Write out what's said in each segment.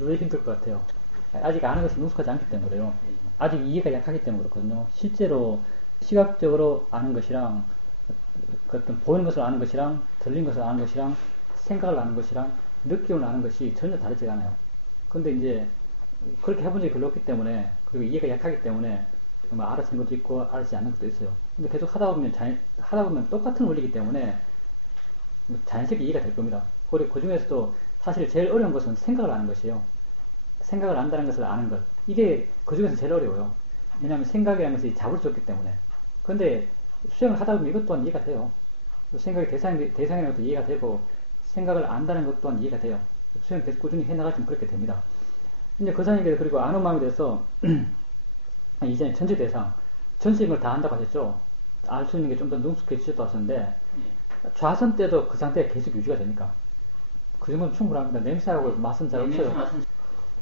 왜 힘들 것 같아요? 아직 아는 것이 능숙하지 않기 때문에 그래요. 아직 이해가 약하기 때문에 그렇거든요. 실제로 시각적으로 아는 것이랑 그 어떤 보이는 것을 아는 것이랑 들린 것을 아는 것이랑 생각을 아는 것이랑 느낌을 아는 것이 전혀 다르지 않아요. 근데 이제 그렇게 해본 적이 별로 없기 때문에 그리고 이해가 약하기 때문에 뭐 알아듣는 것도 있고 알아듣지 않는 것도 있어요. 근데 계속 하다 보면 똑같은 원리이기 때문에 자연스럽게 이해가 될 겁니다. 그리고 그 중에서도 사실 제일 어려운 것은 생각을 아는 것이에요. 생각을 안다는 것을 아는 것. 이게 그 중에서 제일 어려워요. 왜냐하면 생각이라는 것이 잡을 수 없기 때문에. 근데 수행을 하다 보면 이것 또한 이해가 돼요. 생각이 대상이라는 것도 이해가 되고, 생각을 안다는 것 또한 이해가 돼요. 수행 계속 꾸준히 해나가시면 그렇게 됩니다. 이제 거사님께서 그리고 아는 마음에 대해서, 이전에 전체 대상, 전체 걸 다 안다고 하셨죠? 알 수 있는 게 좀 더 능숙해지셨다고 하셨는데, 좌선 때도 그 상태가 계속 유지가 되니까. 그 정도는 충분합니다. 냄새하고 맛은 잘 없어요.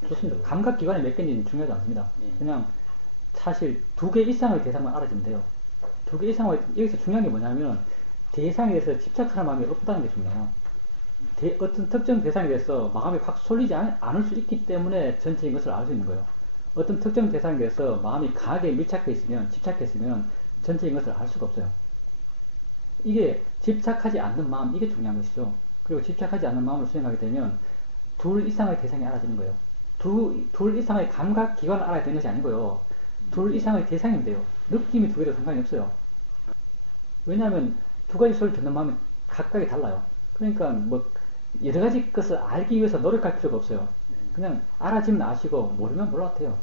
좋습니다. 감각기관이 몇 개인지는 중요하지 않습니다. 그냥 사실 두 개 이상의 대상만 알아주면 돼요. 두 개 이상의, 여기서 중요한 게 뭐냐면 대상에 대해서 집착하는 마음이 없다는 게 중요해요. 어떤 특정 대상에 대해서 마음이 확 쏠리지 않을 수 있기 때문에 전체인 것을 알 수 있는 거예요. 어떤 특정 대상에 대해서 마음이 강하게 밀착해 있으면, 집착했으면 전체인 것을 알 수가 없어요. 이게 집착하지 않는 마음, 이게 중요한 것이죠. 그리고 집착하지 않는 마음을 수행하게 되면 둘 이상의 대상이 알아지는 거예요. 둘 이상의 감각 기관을 알아야 되는 것이 아니고요. 둘 이상의 대상이면 돼요. 느낌이 두 개도 상관이 없어요. 왜냐하면 두 가지 소리를 듣는 마음이 각각이 달라요. 그러니까 뭐 여러 가지 것을 알기 위해서 노력할 필요가 없어요. 그냥 알아지면 아시고 모르면 몰라도 돼요.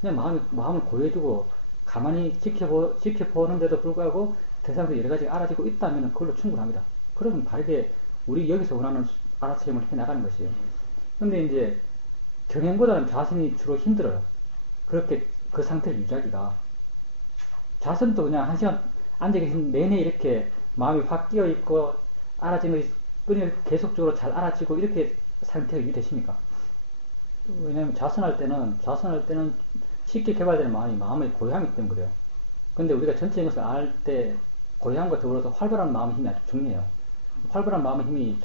그냥 마음을 고여두고 가만히 지켜보는데도 불구하고 대상도 여러 가지 알아지고 있다면 그걸로 충분합니다. 그러면 바르게 우리 여기서 원하는 알아차림을 해나가는 것이에요. 근데 이제 경행보다는 좌선이 주로 힘들어요. 그렇게 그 상태를 유지하기가. 좌선도 그냥 한 시간 앉아 계신 내내 이렇게 마음이 확 끼어있고 알아지는 것이 계속적으로 잘 알아지고 이렇게 상태가 유지되십니까? 왜냐면 좌선할 때는 쉽게 개발되는 마음의 고요함이기 때문에 그래요. 근데 우리가 전체적인 것을 알 때 고요함과 더불어서 활발한 마음의 힘이 아주 중요해요. 활발한 마음의 힘이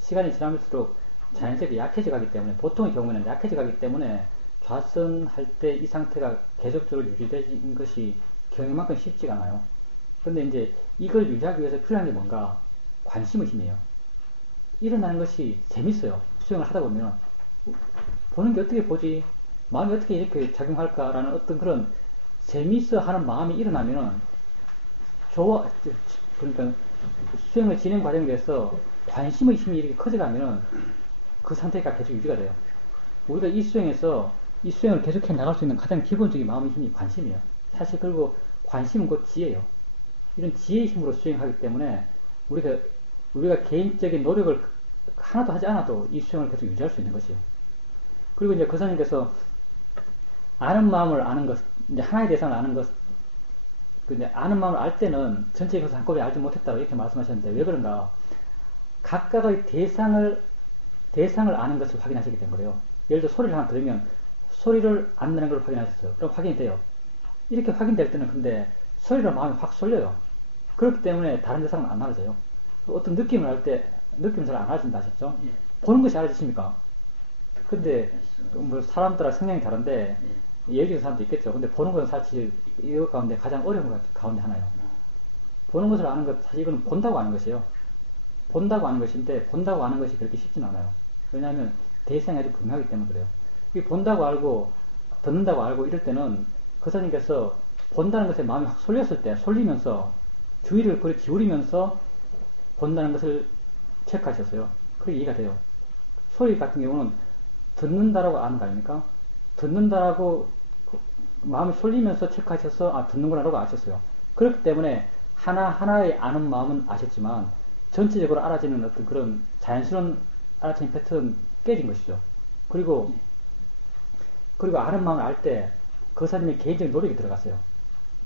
시간이 지나면서도 자연스럽게 약해져 가기 때문에, 보통의 경우에는 약해져 가기 때문에 좌선할 때 이 상태가 계속적으로 유지되는 것이 경험만큼 쉽지가 않아요. 근데 이제 이걸 유지하기 위해서 필요한 게 뭔가? 관심의 힘이에요. 일어나는 것이 재밌어요. 수영을 하다 보면. 보는 게 어떻게 보지? 마음이 어떻게 이렇게 작용할까라는 어떤 그런 재밌어 하는 마음이 일어나면 그러니까 수행의 진행 과정에 대해서 관심의 힘이 이렇게 커져가면 그 상태가 계속 유지가 돼요. 우리가 이 수행을 계속해 나갈 수 있는 가장 기본적인 마음의 힘이 관심이에요. 사실 그리고 관심은 곧 지혜예요. 이런 지혜의 힘으로 수행하기 때문에 우리가 개인적인 노력을 하나도 하지 않아도 이 수행을 계속 유지할 수 있는 것이에요. 그리고 이제 거사님께서 아는 마음을 아는 것, 이제 하나의 대상을 아는 것, 근데 아는 마음을 알 때는 전체의 것을 한꺼번에 알지 못했다고 이렇게 말씀하셨는데 왜 그런가? 각각의 대상을 아는 것을 확인하시게 된 거예요. 예를 들어 소리를 하나 들으면 소리를 안다는 걸 확인하셨어요. 그럼 확인이 돼요. 이렇게 확인될 때는 근데 소리로 마음이 확 쏠려요. 그렇기 때문에 다른 대상은 안 알아져요. 어떤 느낌을 알 때 느낌은 잘 안 알아진다 하셨죠? 보는 것이 알아지십니까? 근데 뭐 사람들과 성향이 다른데 예를 사람도 있겠죠. 근데 보는 것은 사실 이것 가운데 가장 어려운 것 가운데 하나예요. 보는 것을 아는 것, 사실 이건 본다고 아는 것이에요. 본다고 아는 것인데 본다고 아는 것이 그렇게 쉽진 않아요. 왜냐하면 대상이 아주 분명하기 때문에 그래요. 이 본다고 알고 듣는다고 알고 이럴 때는 거사님께서 본다는 것에 마음이 확 쏠렸을 때 쏠리면서 주의를 그리 기울이면서 본다는 것을 체크하셨어요. 그게 이해가 돼요. 소리 같은 경우는 듣는다라고 아는 거 아닙니까? 듣는다라고 마음이 쏠리면서 체크하셔서 듣는구나라고 아셨어요. 그렇기 때문에 하나하나의 아는 마음은 아셨지만 전체적으로 알아지는 어떤 그런 자연스러운 알아차림 패턴 깨진 것이죠. 그리고 아는 마음을 알 때 그 사람의 개인적인 노력이 들어갔어요.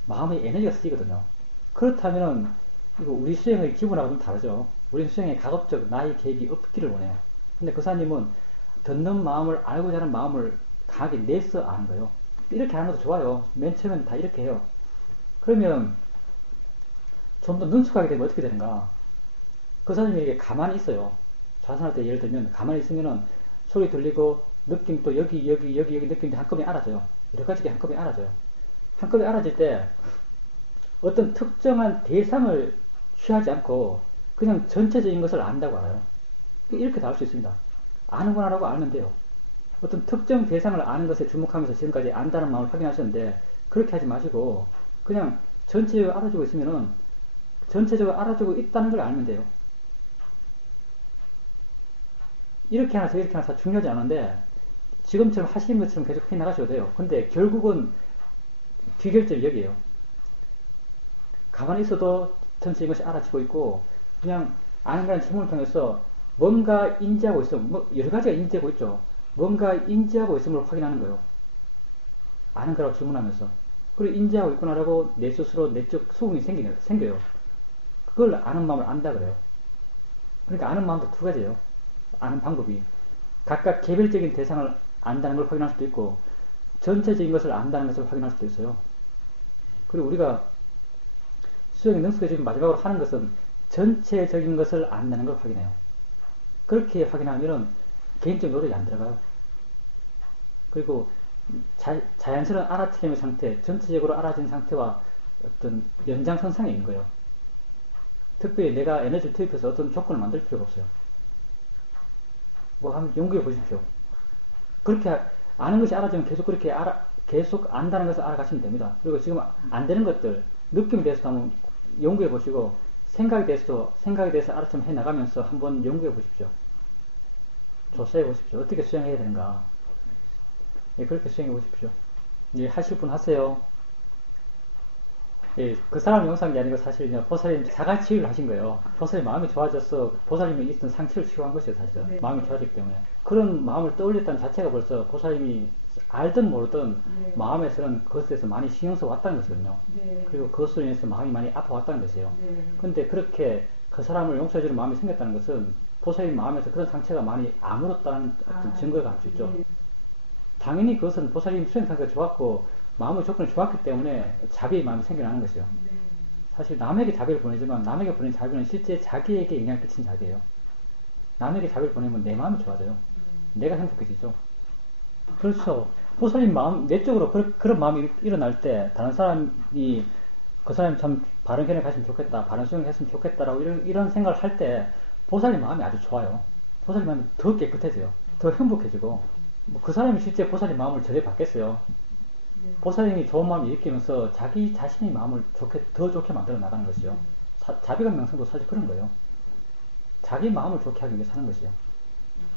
마음의 에너지가 쓰이거든요. 그렇다면 이거 우리 수행의 기본하고 좀 다르죠. 우리 수행에 가급적 나의 개입이 없기를 원해요. 근데 그 사람님은 듣는 마음을 알고자 하는 마음을 강하게 내서 아는 거예요. 이렇게 하는 것도 좋아요. 맨 처음에는 다 이렇게 해요. 그러면 좀 더 능숙하게 되면 어떻게 되는가? 그 사람이 이렇게 가만히 있어요. 좌선할 때 예를 들면 가만히 있으면은 소리 들리고 느낌 또 여기 느낌도 한꺼번에 알아줘요. 여러 가지 게 한꺼번에 알아줘요. 한꺼번에 알아질 때 어떤 특정한 대상을 취하지 않고 그냥 전체적인 것을 안다고 알아요. 이렇게 다 알 수 있습니다. 아는구나라고 알면 돼요. 어떤 특정 대상을 아는 것에 주목하면서 지금까지 안다는 마음을 확인하셨는데 그렇게 하지 마시고 그냥 전체적으로 알아주고 있으면은 전체적으로 알아주고 있다는 걸 알면 돼요. 이렇게 하나 저렇게 하나 다 중요하지 않은데 지금처럼 하시는 것처럼 계속 해나가셔도 돼요. 근데 결국은 귀결점이 여기에요. 가만히 있어도 전체 이것이 알아지고 있고 그냥 아는 거라는 질문을 통해서 뭔가 인지하고 있어. 뭐 여러 가지가 인지하고 있죠. 뭔가 인지하고 있음을 확인하는 거예요. 아는 거라고 질문하면서. 그리고 인지하고 있구나라고 내 스스로 내적 수긍이 생겨요. 그걸 아는 마음을 안다 그래요. 그러니까 아는 마음도 두 가지예요. 아는 방법이. 각각 개별적인 대상을 안다는 걸 확인할 수도 있고 전체적인 것을 안다는 것을 확인할 수도 있어요. 그리고 우리가 수행의 능숙에 지금 마지막으로 하는 것은 전체적인 것을 안다는 걸 확인해요. 그렇게 확인하면은 개인적 노력이 안 들어가요. 그리고 자연스러운 알아차림의 상태, 전체적으로 알아진 상태와 어떤 연장선상에 있는 거예요. 특별히 내가 에너지를 투입해서 어떤 조건을 만들 필요가 없어요. 뭐 한번 연구해 보십시오. 그렇게 아는 것이 알아지면 계속 그렇게 계속 안다는 것을 알아가시면 됩니다. 그리고 지금 안 되는 것들, 느낌에 대해서 한번 연구해 보시고 생각에 대해서 알아차림 해 나가면서 한번 연구해 보십시오. 조사해 보십시오. 어떻게 수행해야 되는가. 예, 그렇게 수행해 보십시오. 예, 하실 분 하세요. 예, 그 사람 영상이 아니고 사실 보살님 자가치유를 하신 거예요. 보살님 마음이 좋아져서 보살님이 있던 상처를 치유한 것이에요, 사실. 네. 마음이 좋아지기 때문에. 그런 마음을 떠올렸다는 자체가 벌써 보살님이 알든 모르든 네. 마음에서는 그것에서 많이 신경 써 왔다는 것이거든요. 네. 그리고 그것으로 인해서 마음이 많이 아파왔다는 것이에요. 네. 근데 그렇게 그 사람을 용서해주는 마음이 생겼다는 것은 보살님 마음에서 그런 상처가 많이 아물었다는 어떤 증거가 할 수 있죠. 네. 당연히 그것은 보살님 수행 상태가 좋았고 마음의 조건이 좋았기 때문에 자비의 마음이 생겨나는 것이죠. 사실 남에게 자비를 보내지만 남에게 보낸 자비는 실제 자기에게 영향을 끼친 자비예요. 남에게 자비를 보내면 내 마음이 좋아져요. 내가 행복해지죠. 그렇죠. 보살님 마음, 내적으로 그런 마음이 일어날 때 다른 사람이 그 사람이 참 바른 견해 가시면 좋겠다, 바른 수행을 했으면 좋겠다라고 이런 생각을 할 때 보살님 마음이 아주 좋아요. 보살님 마음이 더 깨끗해져요. 더 행복해지고 그 사람이 실제 보살님 마음을 전해 받겠어요. 보살님이 좋은 마음을 일으키면서 자기 자신의 마음을 더 좋게 만들어 나가는 것이요. 자비감 명성도 사실 그런 거예요. 자기 마음을 좋게 하기 위해서 하는 것이요.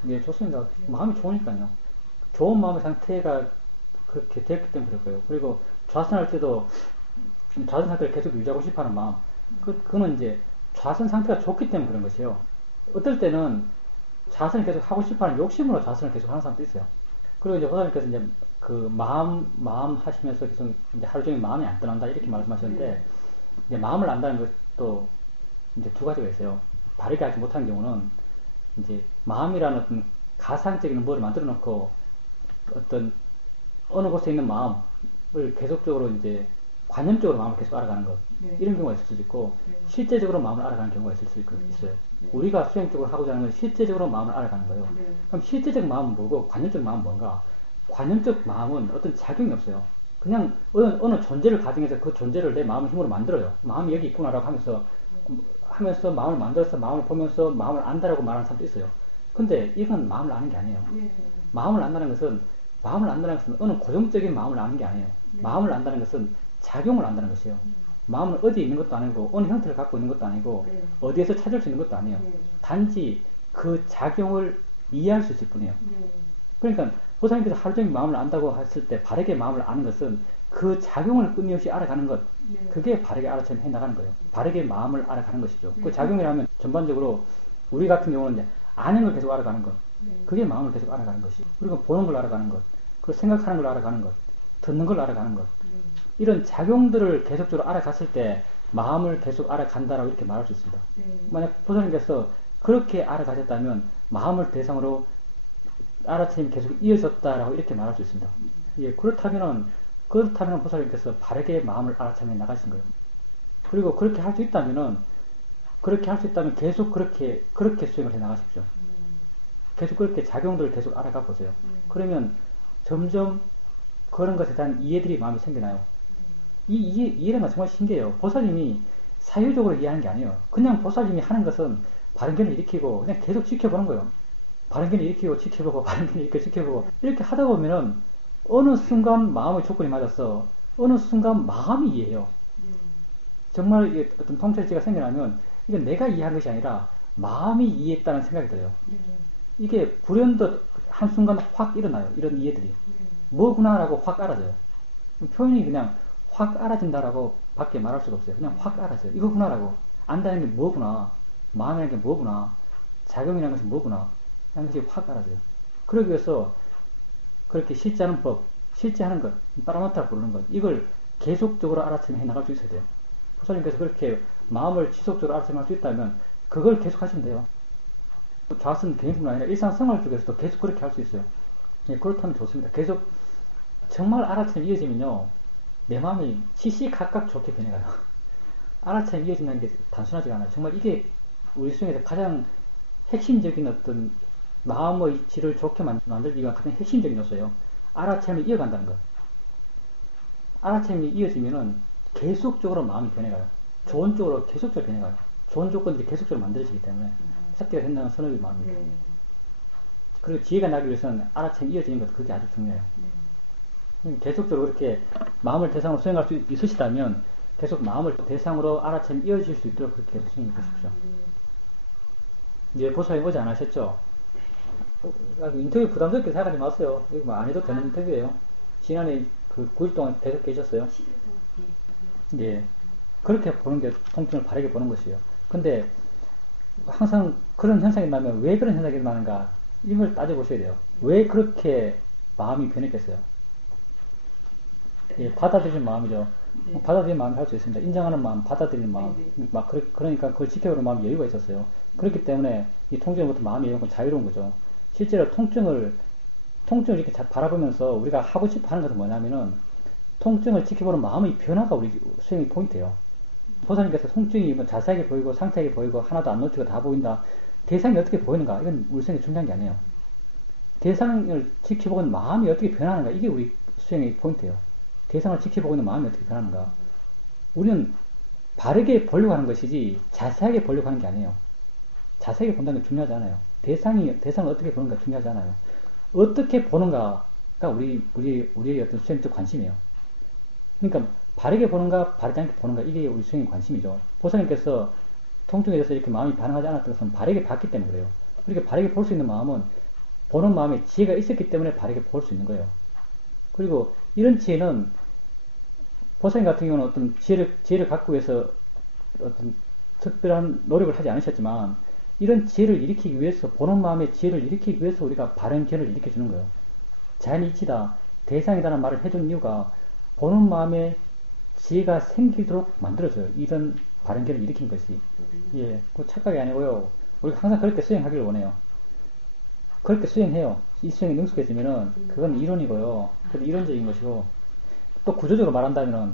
예, 좋습니다. 마음이 좋으니까요. 좋은 마음의 상태가 그렇게 되었기 때문에 그럴 거예요. 그리고 좌선할 때도 좌선 상태를 계속 유지하고 싶어 하는 마음. 그거는 이제 좌선 상태가 좋기 때문에 그런 것이요. 어떨 때는 좌선을 계속 하고 싶어 하는 욕심으로 좌선을 계속 하는 사람도 있어요. 그리고 이제 호사님께서 이제 그 마음 하시면서 계속 이제 하루 종일 마음이 안 떠난다 이렇게 말씀하셨는데 이제 마음을 안다는 것도 이제 두 가지가 있어요. 바르게 하지 못한 경우는 이제 마음이라는 어떤 가상적인 뭐를 만들어 놓고 어떤 어느 곳에 있는 마음을 계속적으로 이제 관념적으로 마음을 계속 알아가는 것 이런 경우가 있을 수 있고 실제적으로 마음을 알아가는 경우가 있을 수 있어요. 우리가 수행적으로 하고자 하는 건 실제적으로 마음을 알아가는 거예요. 그럼 실제적 마음은 뭐고 관념적 마음은 뭔가? 관념적 마음은 어떤 작용이 없어요. 그냥 어느 존재를 가정해서 그 존재를 내 마음의 힘으로 만들어요. 마음이 여기 있구나라고 하면서 마음을 만들어서 마음을 보면서 마음을 안다라고 말하는 사람도 있어요. 근데 이건 마음을 아는 게 아니에요. 마음을 안다는 것은 어느 고정적인 마음을 아는 게 아니에요. 마음을 안다는 것은 작용을 안다는 것이에요. 마음은 어디에 있는 것도 아니고 어느 형태를 갖고 있는 것도 아니고 어디에서 찾을 수 있는 것도 아니에요. 단지 그 작용을 이해할 수 있을 뿐이에요. 그러니까 보살님께서 하루 종일 마음을 안다고 했을 때 바르게 마음을 아는 것은 그 작용을 끊임없이 알아가는 것 그게 바르게 알아차림 해나가는 거예요. 바르게 마음을 알아가는 것이죠. 그 작용이라면 전반적으로 우리 같은 경우는 이제 아는 걸 계속 알아가는 것 그게 마음을 계속 알아가는 것이죠. 그리고 보는 걸 알아가는 것 그리고 생각하는 걸 알아가는 것 듣는 걸 알아가는 것 이런 작용들을 계속적으로 알아갔을 때 마음을 계속 알아간다라고 이렇게 말할 수 있습니다. 만약 보살님께서 그렇게 알아가셨다면 마음을 대상으로 알아차림이 계속 이어졌다라고 이렇게 말할 수 있습니다. 예, 그렇다면 보살님께서 바르게 마음을 알아차림해 나가신 거예요. 그리고 그렇게 할 수 있다면 계속 그렇게 수행을 해 나가십시오. 계속 그렇게 작용들을 계속 알아가 보세요. 그러면 점점 그런 것에 대한 이해들이 마음이 생겨나요. 이해가 정말 신기해요. 보살님이 사유적으로 이해하는 게 아니에요. 그냥 보살님이 하는 것은 바른견을 일으키고 그냥 계속 지켜보는 거예요. 바른견을 일으키고 지켜보고 바른견을 일으키고 지켜보고 이렇게 하다 보면은 어느 순간 마음의 조건이 맞았어. 어느 순간 마음이 이해해요. 정말 어떤 통찰지가 생겨나면 이건 내가 이해한 것이 아니라 마음이 이해했다는 생각이 들어요. 이게 불현듯 한순간 확 일어나요. 이런 이해들이. 뭐구나라고 확 알아져요. 표현이 그냥 확 알아진다라고 밖에 말할 수가 없어요. 그냥 확 알아져요. 이거구나라고. 안다는 게 뭐구나. 마음이라는 게 뭐구나. 작용이라는 것이 뭐구나. 하는 것이 확 알아져요. 그러기 위해서 그렇게 실제하는 법, 실제하는 것, 빠라마타 부르는 것, 이걸 계속적으로 알아채며 해나갈 수 있어야 돼요. 부처님께서 그렇게 마음을 지속적으로 알아채며 할 수 있다면 그걸 계속 하시면 돼요. 좌선 개인뿐만 아니라 일상생활 쪽에서도 계속 그렇게 할 수 있어요. 예, 그렇다면 좋습니다. 계속 정말 알아채면 이어지면요. 내 마음이 시시각각 좋게 변해가요. 알아채면 이어진다는 게 단순하지가 않아요. 정말 이게 우리 수행에서 가장 핵심적인 어떤 마음의 질을 좋게 만들기 위한 가장 핵심적인 요소예요. 알아채면 이어간다는 것. 알아채면 이어지면은 계속적으로 마음이 변해가요. 좋은 쪽으로 계속적으로 변해가요. 좋은 조건들이 계속적으로 만들어지기 때문에 삭제가 된다는 선업의 마음입니다. 그리고 지혜가 나기 위해서는 알아채면 이어지는 것, 그게 아주 중요해요. 계속적으로 그렇게 마음을 대상으로 수행할 수 있으시다면 계속 마음을 대상으로 알아채면 이어질 수 있도록 그렇게 계속 수행해 보십시오. 이제 보살님 어제 안 하셨죠? 인터뷰 부담스럽게 생각하지 마세요. 이거 뭐 안 해도 되는 인터뷰예요. 지난해 그 9일 동안 계속 계셨어요. 예. 그렇게 보는 게 통증을 바르게 보는 것이에요. 근데 항상 그런 현상이 나면 왜 그런 현상이 나는가 이걸 따져보셔야 돼요. 왜 그렇게 마음이 변했겠어요? 예, 받아들이는 마음이죠. 네. 받아들이는 마음이 할 수 있습니다. 인정하는 마음, 받아들이는 마음. 네. 막 그러니까 그걸 지켜보는 마음이 여유가 있었어요. 그렇기 때문에 이 통증으로부터 마음이 이런 건 자유로운 거죠. 실제로 통증을 이렇게 바라보면서 우리가 하고 싶어 하는 것은 뭐냐면은 통증을 지켜보는 마음의 변화가 우리 수행의 포인트예요. 보살님께서 통증이 뭐 자세하게 보이고 상세하게 보이고 하나도 안 놓치고 다 보인다. 대상이 어떻게 보이는가? 이건 우리 수행이 중요한 게 아니에요. 대상을 지켜보는 마음이 어떻게 변하는가? 이게 우리 수행의 포인트예요. 대상을 지켜보고 있는 마음이 어떻게 변하는가? 우리는 바르게 보려고 하는 것이지 자세하게 보려고 하는 게 아니에요. 자세하게 본다는 게 중요하지 않아요. 대상을 어떻게 보는가 중요하지 않아요. 어떻게 보는가가 우리의 어떤 수행적 관심이에요. 그러니까 바르게 보는가 바르지 않게 보는가 이게 우리 수행의 관심이죠. 보살님께서 통증에 대해서 이렇게 마음이 반응하지 않았던 것은 바르게 봤기 때문에 그래요. 이렇게 바르게 볼 수 있는 마음은 보는 마음에 지혜가 있었기 때문에 바르게 볼 수 있는 거예요. 그리고 이런 지혜는 보살님 같은 경우는 어떤 지혜를 갖고 해서 어떤 특별한 노력을 하지 않으셨지만 이런 지혜를 일으키기 위해서 보는 마음의 지혜를 일으키기 위해서 우리가 바른 견을 일으켜주는 거예요. 자연이 이치다, 대상이다라는 말을 해준 이유가 보는 마음에 지혜가 생기도록 만들어줘요. 이런 바른 견을 일으킨 것이. 예, 그 착각이 아니고요. 우리가 항상 그렇게 수행하기를 원해요. 그렇게 수행해요. 이 수행이 능숙해지면은 그건 이론이고요. 그건 이론적인 것이고 또 구조적으로 말한다면은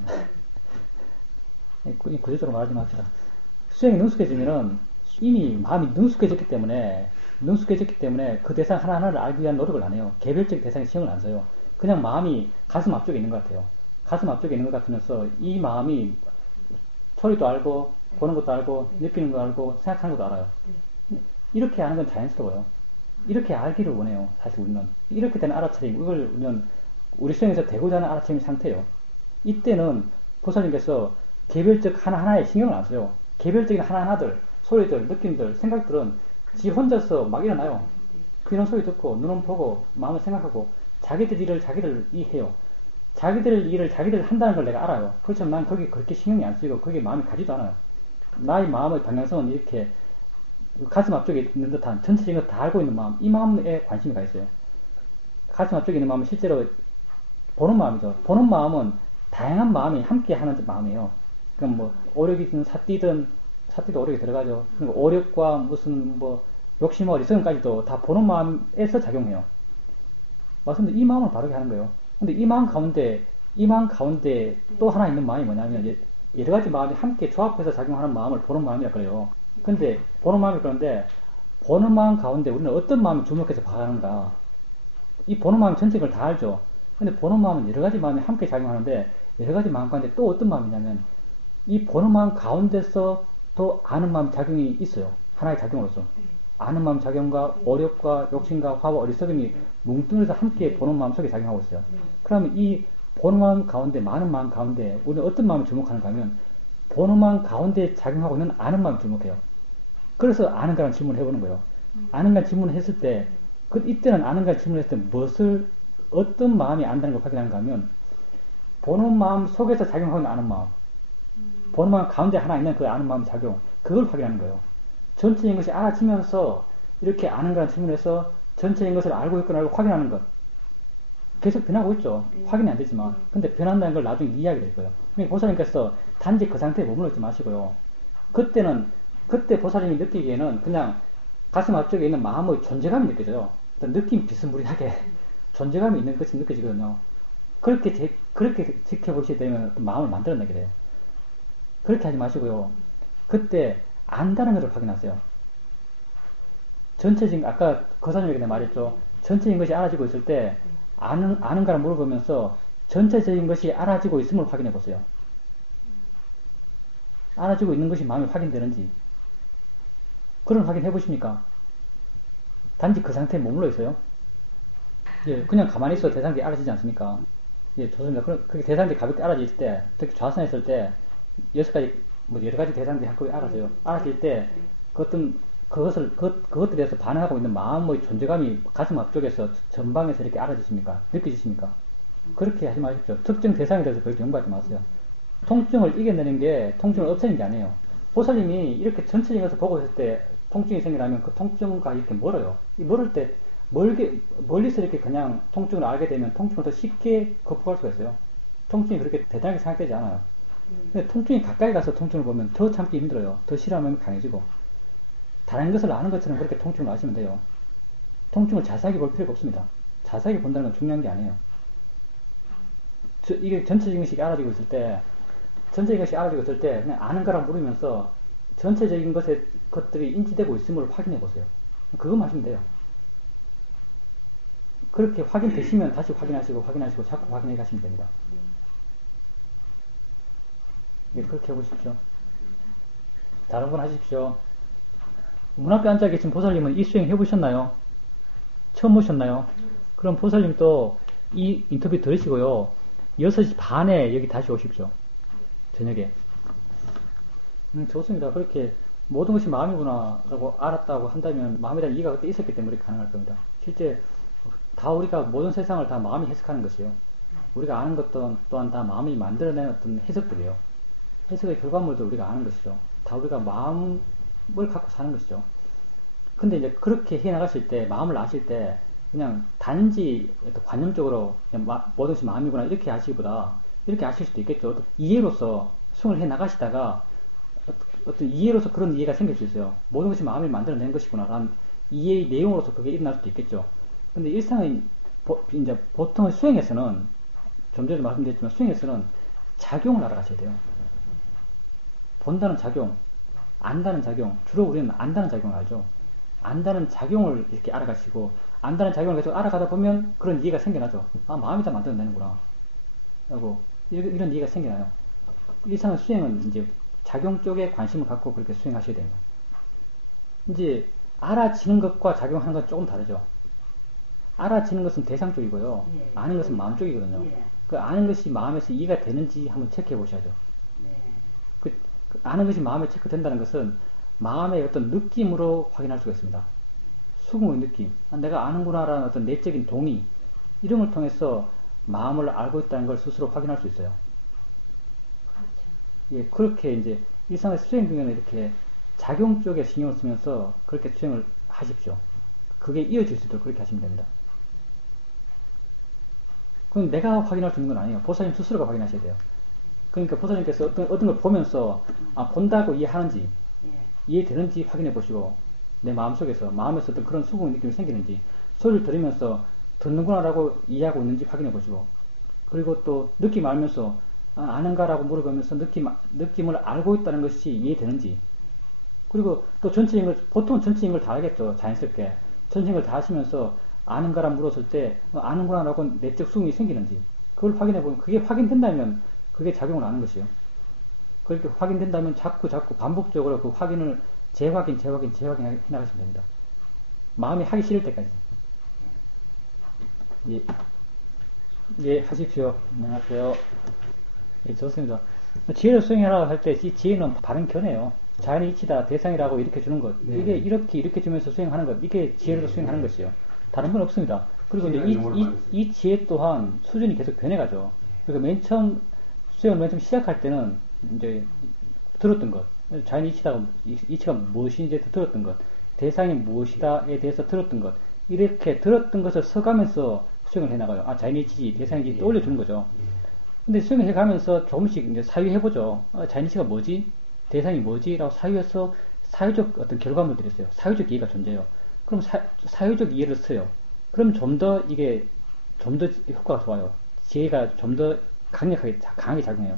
구조적으로 말하지 맙시다. 수행이 능숙해지면은 이미 마음이 능숙해졌기 때문에 그 대상 하나하나를 알기 위한 노력을 안 해요. 개별적 대상에 신경을 안 써요. 그냥 마음이 가슴 앞쪽에 있는 것 같아요. 가슴 앞쪽에 있는 것 같으면서 이 마음이 소리도 알고 보는 것도 알고 느끼는 것도 알고 생각하는 것도 알아요. 이렇게 하는 건 자연스러워요. 이렇게 알기를 원해요. 사실 우리는 이렇게 된 알아차림, 이걸 우리 수행에서 되고자 하는 알아차림 상태예요. 이때는 보살님께서 개별적 하나하나에 신경을 안 써요. 개별적인 하나하나들, 소리들, 느낌들, 생각들은 지 혼자서 막 일어나요. 귀는 소리 듣고 눈은 보고 마음을 생각하고 자기들 일을 자기들 해요. 자기들 일을 자기들 한다는 걸 내가 알아요. 그렇지만 난 거기 그렇게 신경이 안 쓰이고 거기에 마음이 가지도 않아요. 나의 마음의 방향성은 이렇게 가슴 앞쪽에 있는 듯한 전체적인 것 다 알고 있는 마음, 이 마음에 관심이 가 있어요. 가슴 앞쪽에 있는 마음은 실제로 보는 마음이죠. 보는 마음은 다양한 마음이 함께 하는 마음이에요. 그럼 뭐 오력이든 사띠도 오력이 들어가죠. 그리고 오력과 무슨 뭐 욕심 어리석음까지도 다 보는 마음에서 작용해요. 맞습니다. 이 마음을 바르게 하는 거예요. 근데 이 마음 가운데 또 하나 있는 마음이 뭐냐면 여러 가지 마음이 함께 조합해서 작용하는 마음을 보는 마음이라 그래요. 근데 보는 마음이 그런데 보는 마음 가운데 우리는 어떤 마음이 주목해서 봐가는가. 이 보는 마음 전체 걸 다 알죠. 근데 보는 마음은 여러 가지 마음이 함께 작용하는데 여러 가지 마음 가운데 또 어떤 마음이냐면 이 보는 마음 가운데서 또 아는 마음 작용이 있어요. 하나의 작용으로서. 아는 마음 작용과 오력과 욕심과 화와 어리석음이 뭉뚱그려서 함께 보는 마음 속에 작용하고 있어요. 그러면 이 보는 마음 가운데, 많은 마음 가운데 우리는 어떤 마음을 주목하는가 하면 보는 마음 가운데 작용하고 있는 아는 마음을 주목해요. 그래서 아는가라는 질문을 해보는 거예요. 아는가 질문을 했을 때, 이때는 아는가 질문을 했을 때 어떤 마음이 안다는 걸 확인하는가 하면 보는 마음 속에서 작용하는 아는 마음, 보는 마음 가운데 하나 있는 그 아는 마음 작용, 그걸 확인하는 거예요. 전체인 것이 알아지면서 이렇게 아는가라는 질문에서 전체인 것을 알고 있거나 알고 확인하는 것. 계속 변하고 있죠. 확인이 안 되지만. 근데 변한다는 걸 나중에 이해하게 될 거예요. 그러니까 보살님께서 단지 그 상태에 머물러 있지 마시고요. 그때 보살님이 느끼기에는 그냥 가슴 앞쪽에 있는 마음의 존재감이 느껴져요. 느낌 비스무리하게 존재감이 있는 것이 느껴지거든요. 그렇게 지켜보시게 되면 마음을 만들어내게 돼요. 그렇게 하지 마시고요. 그때 안다는 것을 확인하세요. 전체적인, 아까 거사님에게 말했죠. 전체적인 것이 알아지고 있을 때, 아는가를 물어보면서 전체적인 것이 알아지고 있음을 확인해 보세요. 알아지고 있는 것이 마음이 확인되는지. 그런 확인해 보십니까? 단지 그 상태에 머물러 있어요. 예, 그냥 가만히 있어도 대상들이 알아지지 않습니까? 예, 좋습니다. 그렇게 대상들이 가볍게 알아질 때, 특히 좌선에 있을 때, 여섯 가지, 뭐 여러 가지 대상들이 한꺼번에 알아져요. 알아질 때, 그것들에 대해서 반응하고 있는 마음의 존재감이 가슴 앞쪽에서 전방에서 이렇게 알아지십니까? 느껴지십니까? 그렇게 하지 마십시오. 특정 대상에 대해서 그렇게 연구하지 마세요. 통증을 이겨내는 게 통증을 없애는 게 아니에요. 보살님이 이렇게 전체적인 것을 보고 있을 때 통증이 생기나면 그 통증과 이렇게 멀어요. 이 멀을 때 멀리서 이렇게 그냥 통증을 알게 되면 통증을 더 쉽게 극복할 수가 있어요. 통증이 그렇게 대단하게 생각되지 않아요. 근데 통증이 가까이 가서 통증을 보면 더 참기 힘들어요. 더 싫어하면 강해지고. 다른 것을 아는 것처럼 그렇게 통증을 아시면 돼요. 통증을 자세하게 볼 필요가 없습니다. 자세하게 본다는 건 중요한 게 아니에요. 이게 전체적인 것이 알아지고 있을 때, 그냥 아는 거랑 물으면서 전체적인 것들이 인지되고 있음을 확인해 보세요. 그것만 하시면 돼요. 그렇게 확인되시면 다시 확인하시고 자꾸 확인해 가시면 됩니다. 예, 그렇게 해보십시오. 다른 분 하십시오. 문 앞에 앉아 계신 보살님은 이 수행 해보셨나요? 처음 오셨나요? 그럼 보살님도 이 인터뷰 들으시고요. 6시 반에 여기 다시 오십시오. 저녁에. 좋습니다. 그렇게 모든 것이 마음이구나 라고 알았다고 한다면 마음에 대한 이해가 그때 있었기 때문에 가능할 겁니다. 실제 다 우리가 모든 세상을 다 마음이 해석하는 것이요. 우리가 아는 것 또한 다 마음이 만들어낸 어떤 해석들이에요. 해석의 결과물도 우리가 아는 것이죠. 다 우리가 마음을 갖고 사는 것이죠. 근데 이제 그렇게 해 나가실 때, 마음을 아실 때, 그냥 단지 관념적으로 모든 것이 마음이구나 이렇게 아시기보다 이렇게 아실 수도 있겠죠. 이해로서 수행을 해 나가시다가 어떤 이해로서 그런 이해가 생길 수 있어요. 모든 것이 마음이 만들어낸 것이구나 라는 이해의 내용으로서 그게 일어날 수도 있겠죠. 근데 일상의 이제 보통의 수행에서는 좀 전에 말씀드렸지만 수행에서는 작용을 알아가셔야 돼요. 본다는 작용, 안다는 작용, 주로 우리는 안다는 작용을 알죠. 안다는 작용을 이렇게 알아가시고, 안다는 작용을 계속 알아가다 보면 그런 이해가 생겨나죠. 아, 마음이 다 만들어내는구나. 라고, 이런 이해가 생겨나요. 일상의 수행은 이제 작용 쪽에 관심을 갖고 그렇게 수행하셔야 됩니다. 이제 알아지는 것과 작용하는 건 조금 다르죠. 알아지는 것은 대상 쪽이고요. 아는 것은 마음 쪽이거든요. 그 아는 것이 마음에서 이해가 되는지 한번 체크해 보셔야죠. 그 아는 것이 마음에 체크된다는 것은 마음의 어떤 느낌으로 확인할 수가 있습니다. 수긍의 느낌, 내가 아는구나라는 어떤 내적인 동의, 이런 걸 통해서 마음을 알고 있다는 걸 스스로 확인할 수 있어요. 예, 그렇게 이제 일상의 수행 중에는 이렇게 작용 쪽에 신경을 쓰면서 그렇게 수행을 하십시오. 그게 이어질 수 있도록 그렇게 하시면 됩니다. 그건 내가 확인할 수 있는 건 아니에요. 보살님 스스로가 확인하셔야 돼요. 그러니까 보살님께서 어떤 걸 보면서 본다고 이해하는지 이해되는지 확인해 보시고 내 마음속에서 마음에서 어떤 그런 수긍의 느낌이 생기는지 소리를 들으면서 듣는구나라고 이해하고 있는지 확인해 보시고 그리고 또 느낌 알면서 아는가라고 물어보면서 느낌을 알고 있다는 것이 이해되는지 그리고 또 전체적인 걸, 보통 전체적인 걸 다 알겠죠. 자연스럽게. 전체적인 걸 다 하시면서 아는가라 물었을 때, 아는구나라고 내적 수긍이 생기는지. 그걸 확인해 보면, 그게 확인된다면, 그게 작용을 하는 것이요. 그렇게 확인된다면 자꾸 반복적으로 그 확인을 재확인 해 나가시면 됩니다. 마음이 하기 싫을 때까지. 예, 예, 하십시오. 안녕하세요. 예, 좋습니다. 지혜를 수행하라고 할 때, 이 지혜는 바른 견해요. 자연의 이치다, 대상이라고 이렇게 주는 것. 네. 이게 이렇게 주면서 수행하는 것. 이게 지혜로 수행하는 것이요. 다른 건 없습니다. 그리고 이제 이 지혜 또한 수준이 계속 변해가죠. 그러니까 수행을 맨 처음 시작할 때는 이제 들었던 것. 자연의 이치가 무엇인지에 들었던 것. 대상이 무엇이다에 대해서 들었던 것. 이렇게 들었던 것을 써가면서 수행을 해나가요. 아, 자연의 이치지, 대상이지 떠올려주는 거죠. 근데 수행을 해가면서 조금씩 이제 사유해보죠. 자연이치가 뭐지? 대상이 뭐지? 라고 사유해서 사유적 어떤 결과물들이 있어요. 사유적 이해가 존재해요. 그럼 사유적 이해를 써요. 그럼 좀 더 효과가 좋아요. 지혜가 좀 더 강하게 작용해요.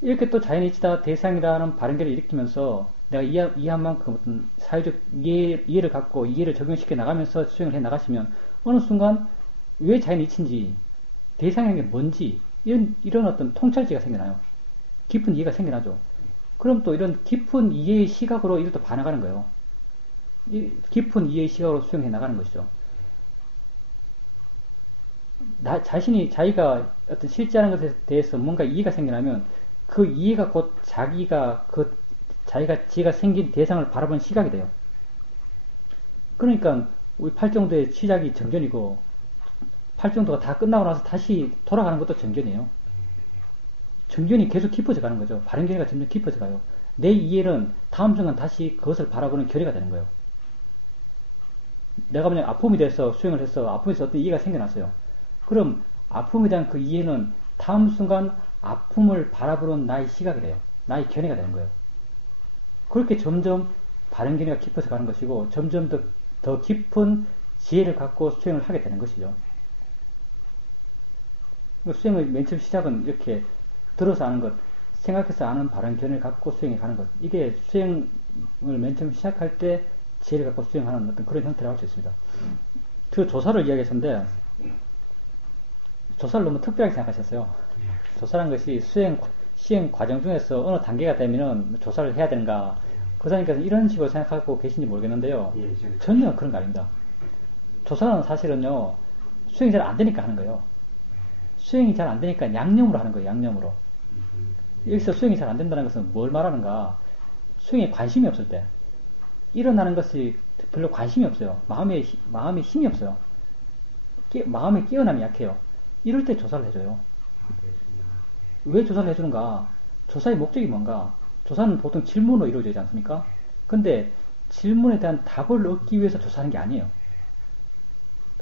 이렇게 또 자연이치다 대상이라는 바른결을 일으키면서 내가 이해한 만큼 어떤 사회적 이해를 갖고 이해를 적용시켜 나가면서 수행을 해 나가시면 어느 순간 왜 자연이치인지 대상이라는 게 뭔지 이런 어떤 통찰지가 생겨나요. 깊은 이해가 생겨나죠. 그럼 또 이런 깊은 이해의 시각으로 이를 또 봐나가는 거예요. 깊은 이해의 시각으로 수행해 나가는 것이죠. 자기가 어떤 실제하는 것에 대해서 뭔가 이해가 생겨나면 그 이해가 곧 지가 생긴 대상을 바라보는 시각이 돼요. 그러니까 우리 팔정도의 시작이 정견이고 팔정도가 다 끝나고 나서 다시 돌아가는 것도 정견이에요. 정견이 계속 깊어져 가는 거죠. 바른 견해가 점점 깊어져 가요. 내 이해는 다음 순간 다시 그것을 바라보는 견해가 되는 거예요. 내가 만약 아픔에 대해서 수행을 해서 아픔에서 어떤 이해가 생겨났어요. 그럼 아픔에 대한 그 이해는 다음 순간 아픔을 바라보는 나의 시각이 돼요. 나의 견해가 되는 거예요. 그렇게 점점 바른 견해가 깊어져 가는 것이고 점점 더 깊은 지혜를 갖고 수행을 하게 되는 것이죠. 수행의 맨 처음 시작은 이렇게 들어서 아는 것, 생각해서 아는 바른 견해를 갖고 수행해 가는 것. 이게 수행을 맨 처음 시작할 때 지혜를 갖고 수행하는 어떤 그런 형태를 할 수 있습니다. 그 조사를 이야기했었는데 조사를 너무 특별하게 생각하셨어요. 조사란 것이 시행 과정 중에서 어느 단계가 되면은 조사를 해야 되는가. 교사님께서 이런 식으로 생각하고 계신지 모르겠는데요. 전혀 그런 거 아닙니다. 조사는 사실은요, 수행이 잘 안 되니까 하는 거예요. 수행이 잘 안 되니까 양념으로 하는 거예요, 양념으로. 여기서 수행이 잘 안 된다는 것은 뭘 말하는가. 수행에 관심이 없을 때. 일어나는 것이 별로 관심이 없어요. 마음에 힘이 없어요. 마음의 깨어남이 약해요. 이럴 때 조사를 해줘요. 왜 조사를 해주는가? 조사의 목적이 뭔가? 조사는 보통 질문으로 이루어지지 않습니까? 근데 질문에 대한 답을 얻기 위해서 조사하는 게 아니에요.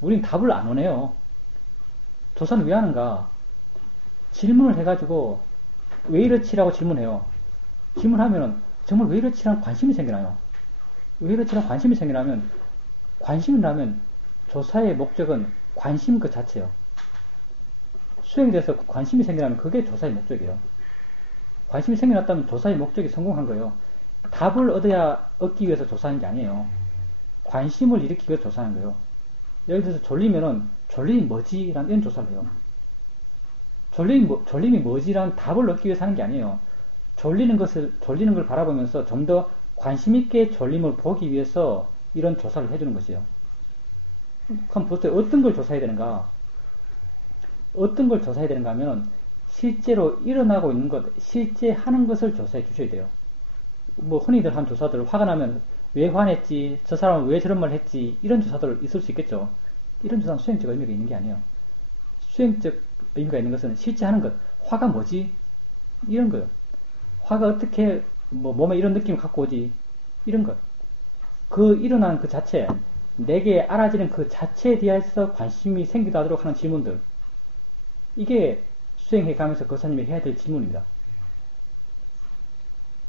우린 답을 안 원해요. 조사는 왜 하는가? 질문을 해가지고 왜 이렇지라고 질문해요. 질문하면은 정말 왜 이렇지라는 관심이 생겨나요. 왜 이렇지라는 관심이 생겨나면 관심이 나면 조사의 목적은 관심 그 자체예요. 수행에 대해서 관심이 생겨나면 그게 조사의 목적이에요. 관심이 생겨났다면 조사의 목적이 성공한 거예요. 답을 얻기 위해서 조사하는 게 아니에요. 관심을 일으키기 위해서 조사하는 거예요. 예를 들어서 졸리면은 졸림이 뭐지? 라는 이런 조사를 해요. 졸림이 뭐지라는 답을 얻기 위해서 하는 게 아니에요. 졸리는 걸 바라보면서 좀 더 관심있게 졸림을 보기 위해서 이런 조사를 해주는 것이에요. 그럼 보통 어떤 걸 조사해야 되는가? 어떤 걸 조사해야 되는가 하면 실제로 일어나고 있는 것, 실제 하는 것을 조사해 주셔야 돼요. 뭐 흔히들 한 조사들 화가 나면 왜 화냈지, 저 사람은 왜 저런 말 했지, 이런 조사들 있을 수 있겠죠. 이런 조사는 수행적 의미가 있는 게 아니에요. 수행적 의미가 있는 것은 실제 하는 것, 화가 뭐지? 이런 거예요. 화가 어떻게 몸에 이런 느낌을 갖고 오지? 이런 것. 그 일어나는 그 자체, 내게 알아지는 그 자체에 대해서 관심이 생기게 하도록 하는 질문들. 이게 수행해 가면서 거사님이 해야 될 질문입니다.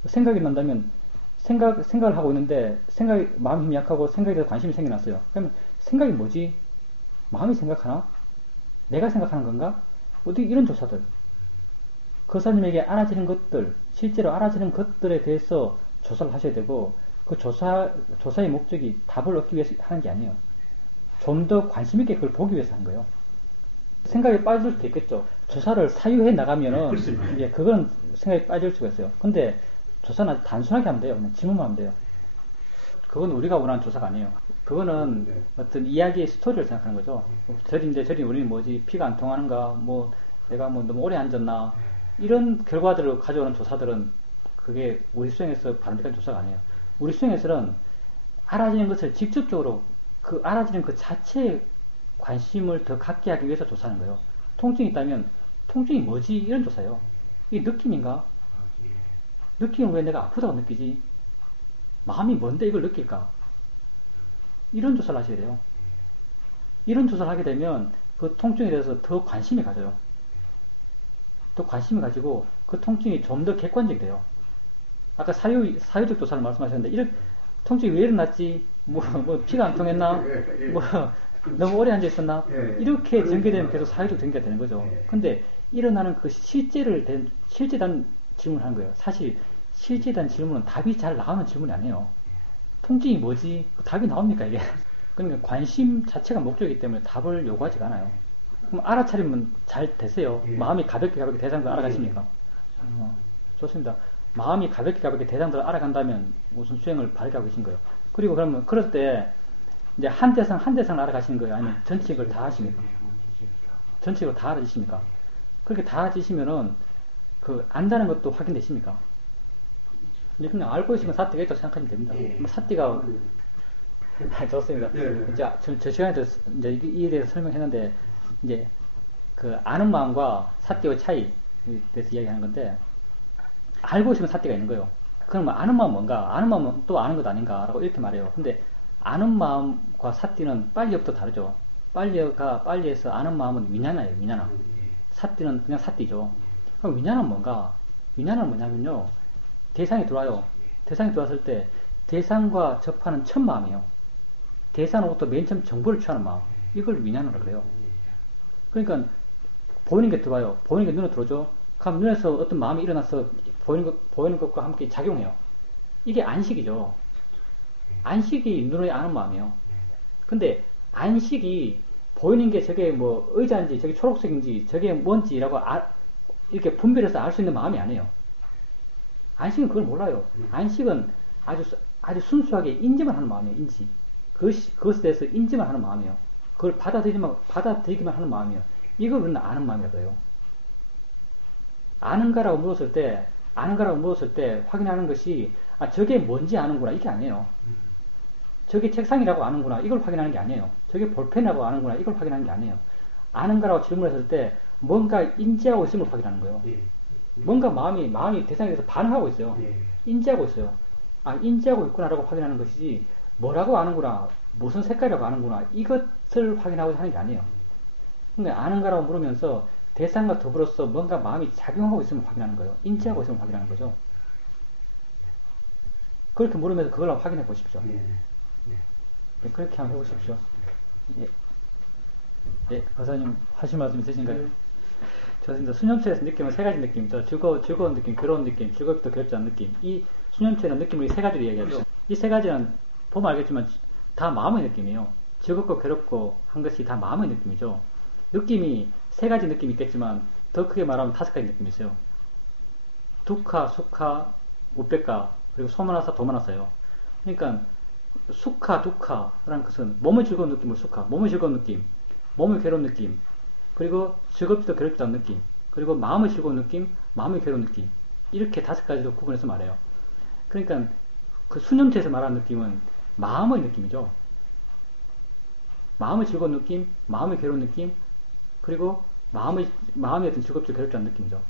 생각이 난다면 생각을 하고 있는데 마음 힘이 약하고 생각에 대해서 관심이 생겨났어요. 그러면 생각이 뭐지? 마음이 생각하나? 내가 생각하는 건가? 어떻게 이런 조사들. 거사님에게 알아지는 것들, 실제로 알아지는 것들에 대해서 조사를 하셔야 되고, 그 조사의 목적이 답을 얻기 위해서 하는 게 아니에요. 좀 더 관심 있게 그걸 보기 위해서 하는 거예요. 생각에 빠질 수도 있겠죠. 조사를 사유해 나가면은, 이제 그건 생각에 빠질 수가 있어요. 근데 조사는 아주 단순하게 하면 돼요. 그냥 질문만 하면 돼요. 그건 우리가 원하는 조사가 아니에요. 그거는 어떤 이야기의 스토리를 생각하는 거죠. 저리 우리는 뭐지, 피가 안 통하는가, 뭐, 내가 뭐 너무 오래 앉았나, 이런 결과들을 가져오는 조사들은 그게 우리 수행에서 바람직한 조사가 아니에요. 우리 수행에서는 알아지는 것을 직접적으로 그 알아지는 그 자체에 관심을 더 갖게 하기 위해서 조사하는 거예요. 통증이 있다면 통증이 뭐지? 이런 조사예요. 이게 느낌인가? 느낌은 왜 내가 아프다고 느끼지? 마음이 뭔데 이걸 느낄까? 이런 조사를 하셔야 돼요. 이런 조사를 하게 되면 그 통증에 대해서 더 관심이 가져요. 더 관심이 가지고 그 통증이 좀 더 객관적이 돼요. 아까 사유적 조사를 말씀하셨는데, 통증이 왜 일어났지? 뭐 피가 안 통했나? 뭐, 너무 오래 앉아있었나? 이렇게 전개되면 계속 사유적 전개가 되는 거죠. 근데 일어나는 그 실제에 대한 질문을 하는 거예요. 사실, 실제에 대한 질문은 답이 잘 나오는 질문이 아니에요. 통증이 뭐지? 답이 나옵니까, 이게? 그러니까 관심 자체가 목적이기 때문에 답을 요구하지가 않아요. 그럼 알아차리면 잘 되세요. 마음이 가볍게 대상들 알아가십니까? 좋습니다. 마음이 가볍게 대상들을 알아간다면 무슨 수행을 바르게 하고 계신 거예요. 그리고 그러면 그럴 때 이제 한 대상을 알아가시는 거예요? 아니면 전체적으로 다 하십니까? 전체적으로 다 알아지십니까? 그렇게 다 알아지시면은 그 안다는 것도 확인되십니까? 이제 그냥 알고 있으면 사띠가 있다고 생각하면 됩니다. 사띠가 좋습니다. 자, 저 시간에도 이제 이에 대해서 설명했는데, 이제 그 아는 마음과 사띠의 차이에 대해서 이야기하는 건데, 알고 있으면 사띠가 있는 거예요. 그럼 아는 마음은 뭔가? 아는 마음은 또 아는 것 아닌가라고 이렇게 말해요. 근데 아는 마음과 사띠는 빨리부터 다르죠. 빨리에서 아는 마음은 위냐나예요. 위냐나. 사띠는 그냥 사띠죠. 그럼 위냐는 뭔가? 위냐는 뭐냐면요, 대상이 들어와요. 대상이 들어왔을 때 대상과 접하는 첫 마음이에요. 대상으로부터 맨 처음 정보를 취하는 마음. 이걸 위냐나라고 그래요. 그러니까 보이는 게 들어와요. 보이는 게 눈에 들어오죠. 그럼 눈에서 어떤 마음이 일어나서 보이는 것과 함께 작용해요. 이게 안식이죠. 안식이 눈에 아는 마음이에요. 근데 안식이 보이는 게 저게 뭐 의자인지 저게 초록색인지 저게 뭔지라고 이렇게 분별해서 알 수 있는 마음이 아니에요. 안식은 그걸 몰라요. 안식은 아주 순수하게 인지만 하는 마음이에요. 인지. 그것에 대해서 인지만 하는 마음이에요. 그걸 받아들이기만 하는 마음이에요. 이걸 우리는 아는 마음이라고 해요. 아는가라고 물었을 때 확인하는 것이, 저게 뭔지 아는구나, 이게 아니에요. 저게 책상이라고 아는구나, 이걸 확인하는 게 아니에요. 저게 볼펜이라고 아는구나, 이걸 확인하는 게 아니에요. 아는가라고 질문했을 때 뭔가 인지하고 있음을 확인하는 거예요. 뭔가 마음이 대상에 대해서 반응하고 있어요. 인지하고 있어요. 인지하고 있구나라고 확인하는 것이지, 뭐라고 아는구나, 무슨 색깔이라고 아는구나, 이것을 확인하고 하는 게 아니에요. 그러니까 아는가라고 물으면서 대상과 더불어서 뭔가 마음이 작용하고 있음을 확인하는 거예요. 인지하고 있음을 확인하는 거죠. 그렇게 물으면서 그걸 한번 확인해 보십시오. 네, 그렇게 한번 해보십시오. 예, 박사님 하실 말씀 있으신가요? 좋습니다. 수념체에서 느끼면 세 가지 느낌이죠. 즐거운 느낌, 괴로운 느낌, 즐겁기도 괴롭지 않은 느낌. 이 수념체는 느낌을 세 가지로 얘기하죠. 이 세 가지는 보면 알겠지만 다 마음의 느낌이에요. 즐겁고 괴롭고 한 것이 다 마음의 느낌이죠. 느낌이 세 가지 느낌이 있겠지만 더 크게 말하면 다섯 가지 느낌이 있어요. 두카, 수카, 우베카, 그리고 소마나사, 도마나사예요. 그러니까 수카, 두카라는 것은 몸의 즐거운 느낌을 수카, 몸의 즐거운 느낌, 몸의 괴로운 느낌, 그리고 즐겁지도 괴롭지도 않은 느낌, 그리고 마음의 즐거운 느낌, 마음의 괴로운 느낌, 이렇게 다섯 가지로 구분해서 말해요. 그러니까 그 수념체에서 말하는 느낌은 마음의 느낌이죠. 마음의 즐거운 느낌, 마음의 괴로운 느낌, 그리고 마음의 어떤 즐겁지도 괴롭지 않은 느낌이죠.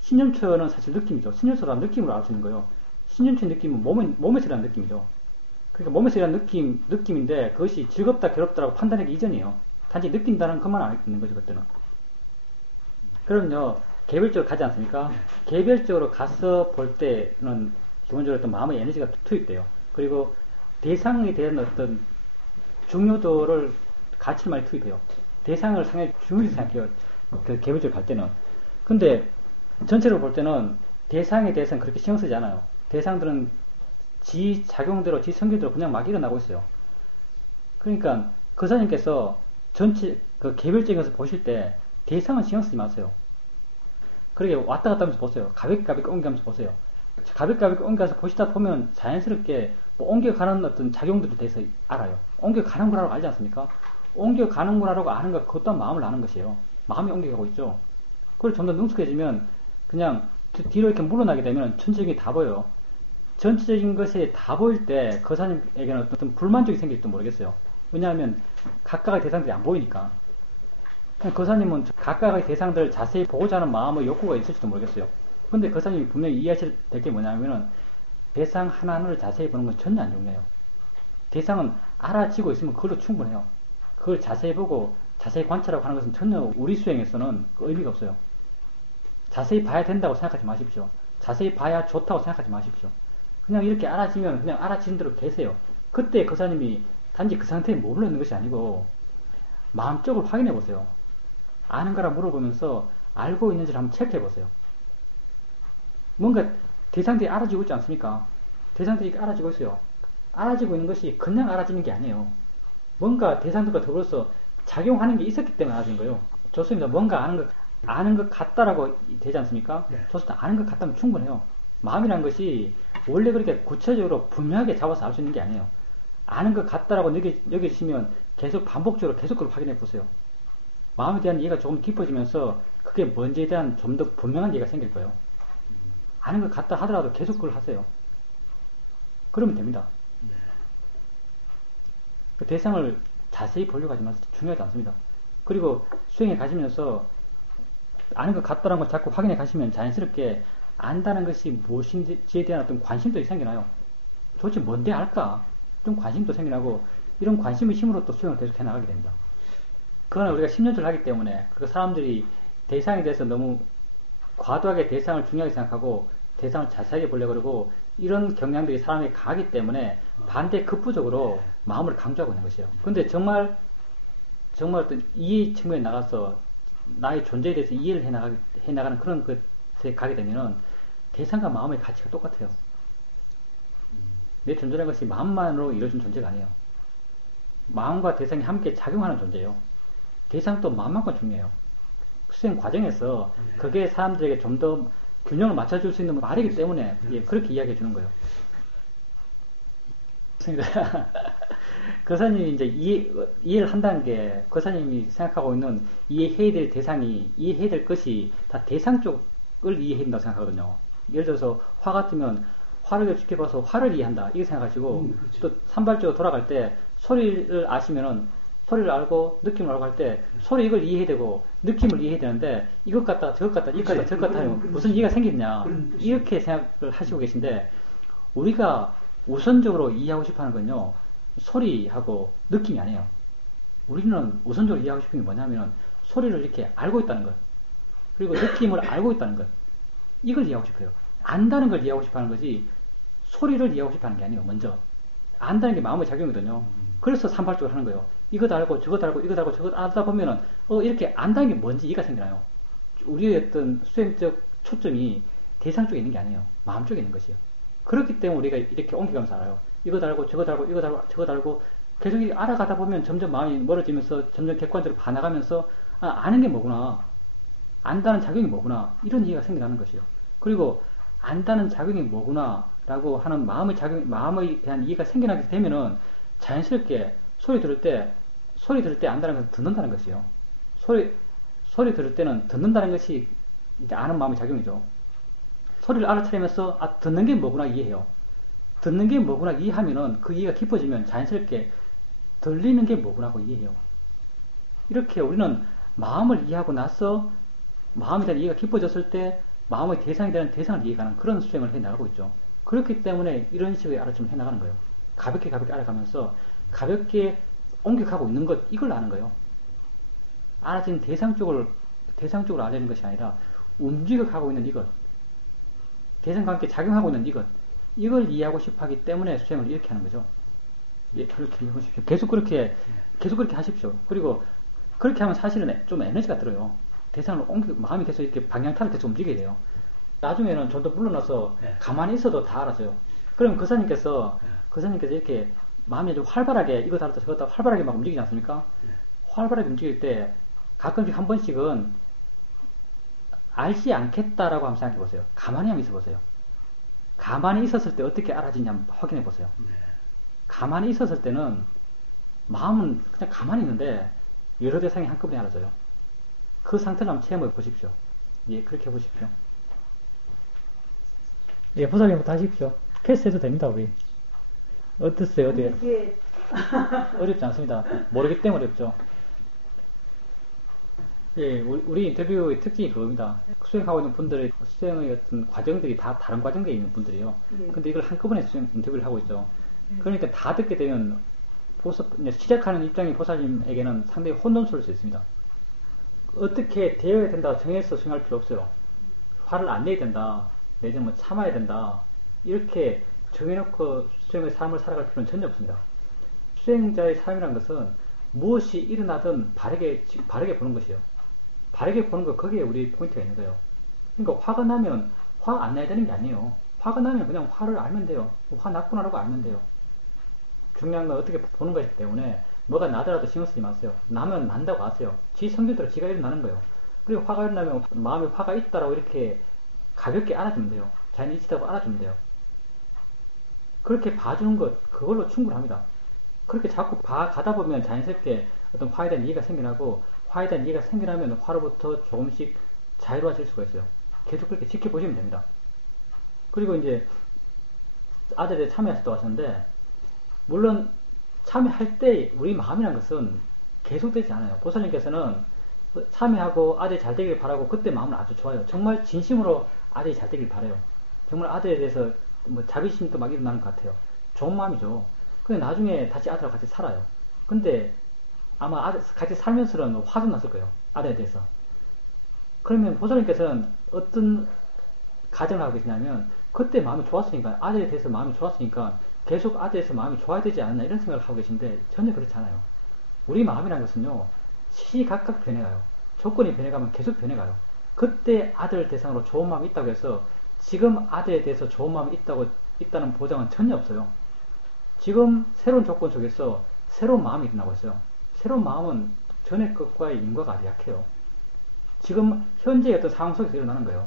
신념체는 사실 느낌이죠. 신념체란 느낌으로 알 수 있는 거예요. 신념체 느낌은 몸에서 일어나는 느낌이죠. 그러니까 몸에서 일어나는 느낌인데 그것이 즐겁다 괴롭다라고 판단하기 이전이에요. 단지 느낀다는 것만 알고 있는 거죠, 그때는. 그럼요, 개별적으로 가지 않습니까? 개별적으로 가서 볼 때는 기본적으로 어떤 마음의 에너지가 투입돼요. 그리고 대상에 대한 어떤 중요도를 가치를 많이 투입해요. 대상을 상당히 중요하게 생각해요. 그 개별적으로 갈 때는. 근데 전체로 볼 때는 대상에 대해서는 그렇게 신경 쓰지 않아요. 대상들은 지 작용대로, 지 성질대로 그냥 막 일어나고 있어요. 그러니까 거사님께서 전체 그 개별적인 것을 보실 때 대상은 신경 쓰지 마세요. 그렇게 왔다 갔다 하면서 보세요. 가볍게 옮겨가면서 보세요. 가볍게 옮겨가서 보시다 보면 자연스럽게 뭐 옮겨가는 어떤 작용들에 대해서 알아요. 옮겨가는 거라고 알지 않습니까? 옮겨가는 거라고 아는 것, 그것 또한 마음을 아는 것이에요. 마음이 옮겨가고 있죠. 그걸 좀 더 능숙해지면 그냥 뒤로 이렇게 물러나게 되면 전체적인 게 다 보여요. 전체적인 것이 다 보일 때 거사님에게는 어떤 불만족이 생길지도 모르겠어요. 왜냐하면 각각의 대상들이 안 보이니까. 거사님은 각각의 대상들을 자세히 보고자 하는 마음의 욕구가 있을지도 모르겠어요. 근데 거사님이 분명히 이해하실 될 게 뭐냐면은 대상 하나하나를 자세히 보는 건 전혀 안 중요해요. 대상은 알아지고 있으면 그걸로 충분해요. 그걸 자세히 보고 자세히 관찰하고 하는 것은 전혀 우리 수행에서는 의미가 없어요. 자세히 봐야 된다고 생각하지 마십시오. 자세히 봐야 좋다고 생각하지 마십시오. 그냥 이렇게 알아지면 그냥 알아지는 대로 계세요. 그때 거사님이 단지 그 상태에 머물러 있는 것이 아니고 마음적으로 확인해 보세요. 아는 거라 물어보면서 알고 있는지를 한번 체크해 보세요. 뭔가 대상들이 알아지고 있지 않습니까? 대상들이 알아지고 있어요. 알아지고 있는 것이 그냥 알아지는 게 아니에요. 뭔가 대상들과 더불어서 작용하는 게 있었기 때문에 알아진 거예요. 좋습니다. 뭔가 아는 것 같다라고 되지 않습니까? 네. 좋습니다. 아는 것 같다면 충분해요. 마음이란 것이 원래 그렇게 구체적으로 분명하게 잡아서 알 수 있는 게 아니에요. 아는 것 같다라고 여겨지시면 계속 반복적으로 계속 그걸 확인해 보세요. 마음에 대한 이해가 조금 깊어지면서 그게 뭔지에 대한 좀 더 분명한 이해가 생길 거예요. 아는 것 같다 하더라도 계속 그걸 하세요. 그러면 됩니다. 그 대상을 자세히 보려고 하지 마세요. 중요하지 않습니다. 그리고 수행에 가시면서 아는 것 같다는 걸 자꾸 확인해 가시면 자연스럽게 안다는 것이 무엇인지에 대한 어떤 관심도 생겨나요. 도대체 뭔데 알까? 좀 관심도 생겨나고 이런 관심의 힘으로 또 수행을 계속 해나가게 됩니다. 그거는 우리가 10년째를 하기 때문에 그 사람들이 대상에 대해서 너무 과도하게 대상을 중요하게 생각하고 대상을 자세하게 보려고 그러고 이런 경향들이 사람에게 강하기 때문에 반대 급부적으로 마음을 강조하고 있는 것이에요. 근데 정말 어떤 이해 측면에 나가서 나의 존재에 대해서 이해를 해나가는 그런 것에 가게 되면은 대상과 마음의 가치가 똑같아요. 내 존재라는 것이 마음만으로 이루어진 존재가 아니에요. 마음과 대상이 함께 작용하는 존재예요. 대상도 마음만큼 중요해요. 수행 과정에서 그게 사람들에게 좀 더 균형을 맞춰줄 수 있는 말이기 때문에 그렇게 이야기해 주는 거예요. 거사님이 이제 이해를 한다는 게 거사님이 생각하고 있는 이해해야 될 대상이 이해해야 될 것이 다 대상 쪽을 이해해야 된다고 생각하거든요. 예를 들어서 화 같으면 화를 지켜봐서 화를 이해한다 이렇게 생각하시고 그렇죠. 또 산발적으로 돌아갈 때 소리를 아시면은 소리를 알고 느낌을 알고 할 때 소리 이걸 이해해야 되고 느낌을 이해해야 되는데 이것 같다 저것 같다 이것 같다 저것 같다 하면 무슨 이해가 생기느냐 이렇게 생각을 하시고 계신데 우리가 우선적으로 이해하고 싶어 하는 건요 소리하고 느낌이 아니에요. 우리는 우선적으로 이해하고 싶은 게 뭐냐면 소리를 이렇게 알고 있다는 것 그리고 느낌을 알고 있다는 것 이걸 이해하고 싶어요. 안다는 걸 이해하고 싶어 하는 거지 소리를 이해하고 싶어 하는 게 아니에요. 먼저 안다는 게 마음의 작용이거든요. 그래서 산발적으로 하는 거예요. 이것 알고 저것 알고 이것 알고 저것 알다 보면은 이렇게 안다는 게 뭔지 이해가 생겨나요. 우리의 어떤 수행적 초점이 대상 쪽에 있는 게 아니에요. 마음 쪽에 있는 것이에요. 그렇기 때문에 우리가 이렇게 옮겨가면서 알아요. 이것 알고 저것 알고 이것 알고 저것 알고 계속 알아가다 보면 점점 마음이 멀어지면서 점점 객관적으로 봐나가면서 아는 게 뭐구나. 안다는 작용이 뭐구나. 이런 이해가 생겨나는 것이에요. 그리고 안다는 작용이 뭐구나 라고 하는 마음에 대한 이해가 생겨나게 되면은 자연스럽게 소리 들을 때 안다는 것은 듣는다는 것이에요. 소리 들을 때는 듣는다는 것이 이제 아는 마음의 작용이죠. 소리를 알아차리면서 듣는 게 뭐구나 이해해요. 듣는 게 뭐구나 이해하면은 그 이해가 깊어지면 자연스럽게 들리는 게 뭐구나고 이해해요. 이렇게 우리는 마음을 이해하고 나서 마음에 대한 이해가 깊어졌을 때 마음의 대상에 대한 대상을 이해하는 그런 수행을 해나가고 있죠. 그렇기 때문에 이런 식의 알아침을 해나가는 거예요. 가볍게 알아가면서 가볍게 옮겨가고 있는 것 이걸 아는 거예요. 알아진 대상 쪽으로 알려는 것이 아니라 움직여가고 있는 이것 대상과 함께 작용하고 있는 이걸 이해하고 싶어 하기 때문에 수행을 이렇게 하는 거죠. 그렇게 해보십시오. 계속 그렇게 하십시오. 그리고 그렇게 하면 사실은 좀 에너지가 들어요. 대상을 마음이 계속 이렇게 방향타를 계속 움직여야 돼요. 나중에는 좀 더 물러나서 예. 가만히 있어도 다 알아서요. 그럼 그 사님께서 이렇게 마음이 좀 활발하게 이거 다르다 저거 다르다 활발하게 막 움직이지 않습니까? 활발하게 움직일 때 가끔씩 한 번씩은 알지 않겠다라고 한번 생각해 보세요. 가만히 한번 있어 보세요. 가만히 있었을 때 어떻게 알아지냐 한번 확인해 보세요. 가만히 있었을 때는 마음은 그냥 가만히 있는데 여러 대상이 한꺼번에 알아져요. 그 상태를 한번 체험해 보십시오. 예, 그렇게 해보십시오. 예, 보살님부터 하십시오. 패스해도 됩니다, 우리. 어떠세요? 어디? 어렵지 않습니다. 모르기 때문에 어렵죠. 예, 우리 인터뷰의 특징이 그겁니다. 수행하고 있는 분들의 수행의 어떤 과정들이 다 다른 과정들에 있는 분들이에요. 근데 이걸 한꺼번에 인터뷰를 하고 있죠. 그러니까 다 듣게 되면 시작하는 입장인 보살님에게는 상당히 혼돈스러울 수 있습니다. 어떻게 되어야 된다 정해서 수행할 필요 없어요. 화를 안 내야 된다. 내지는 뭐 참아야 된다. 이렇게 정해놓고 수행의 삶을 살아갈 필요는 전혀 없습니다. 수행자의 삶이라는 것은 무엇이 일어나든 바르게 보는 것이에요. 바르게 보는 거, 거기에 우리 포인트가 있는 거예요. 그러니까 화가 나면 화 안 내야 되는 게 아니에요. 화가 나면 그냥 화를 알면 돼요. 화 났구나라고 알면 돼요. 중요한 건 어떻게 보는 것이기 때문에 뭐가 나더라도 신경 쓰지 마세요. 나면 난다고 아세요. 지 성질대로 지가 일어나는 거예요. 그리고 화가 일어나면 마음에 화가 있다라고 이렇게 가볍게 알아주면 돼요. 자연히 있다고 알아주면 돼요. 그렇게 봐주는 것, 그걸로 충분합니다. 그렇게 자꾸 가다 보면 자연스럽게 어떤 화에 대한 이해가 생겨나고, 화에 대한 이해가 생겨나면 화로부터 조금씩 자유로워질 수가 있어요. 계속 그렇게 지켜보시면 됩니다. 그리고 이제 아들에 참여하셨다고 하셨는데, 물론 참여할 때 우리 마음이라는 것은 계속되지 않아요. 보살님께서는 참여하고 아들이 잘 되길 바라고 그때 마음은 아주 좋아요. 정말 진심으로 아들이 잘 되길 바라요. 정말 아들에 대해서 뭐 자비심도 막 일어나는 것 같아요. 좋은 마음이죠. 근데 나중에 다시 아들하고 같이 살아요. 근데 아마 같이 살면서는 화도 났을 거예요. 아들에 대해서. 그러면 보살님께서는 어떤 가정을 하고 계시냐면 그때 마음이 좋았으니까 아들에 대해서 마음이 좋았으니까 계속 아들에 대해서 마음이 좋아야 되지 않나 이런 생각을 하고 계신데 전혀 그렇지 않아요. 우리 마음이라는 것은요. 시시각각 변해가요. 조건이 변해가면 계속 변해가요. 그때 아들 대상으로 좋은 마음이 있다고 해서 지금 아들에 대해서 좋은 마음이 있다는 보장은 전혀 없어요. 지금 새로운 조건 속에서 새로운 마음이 일어나고 있어요. 새로운 마음은 전의 것과의 인과가 아주 약해요. 지금 현재의 어떤 상황 속에서 일어나는 거예요.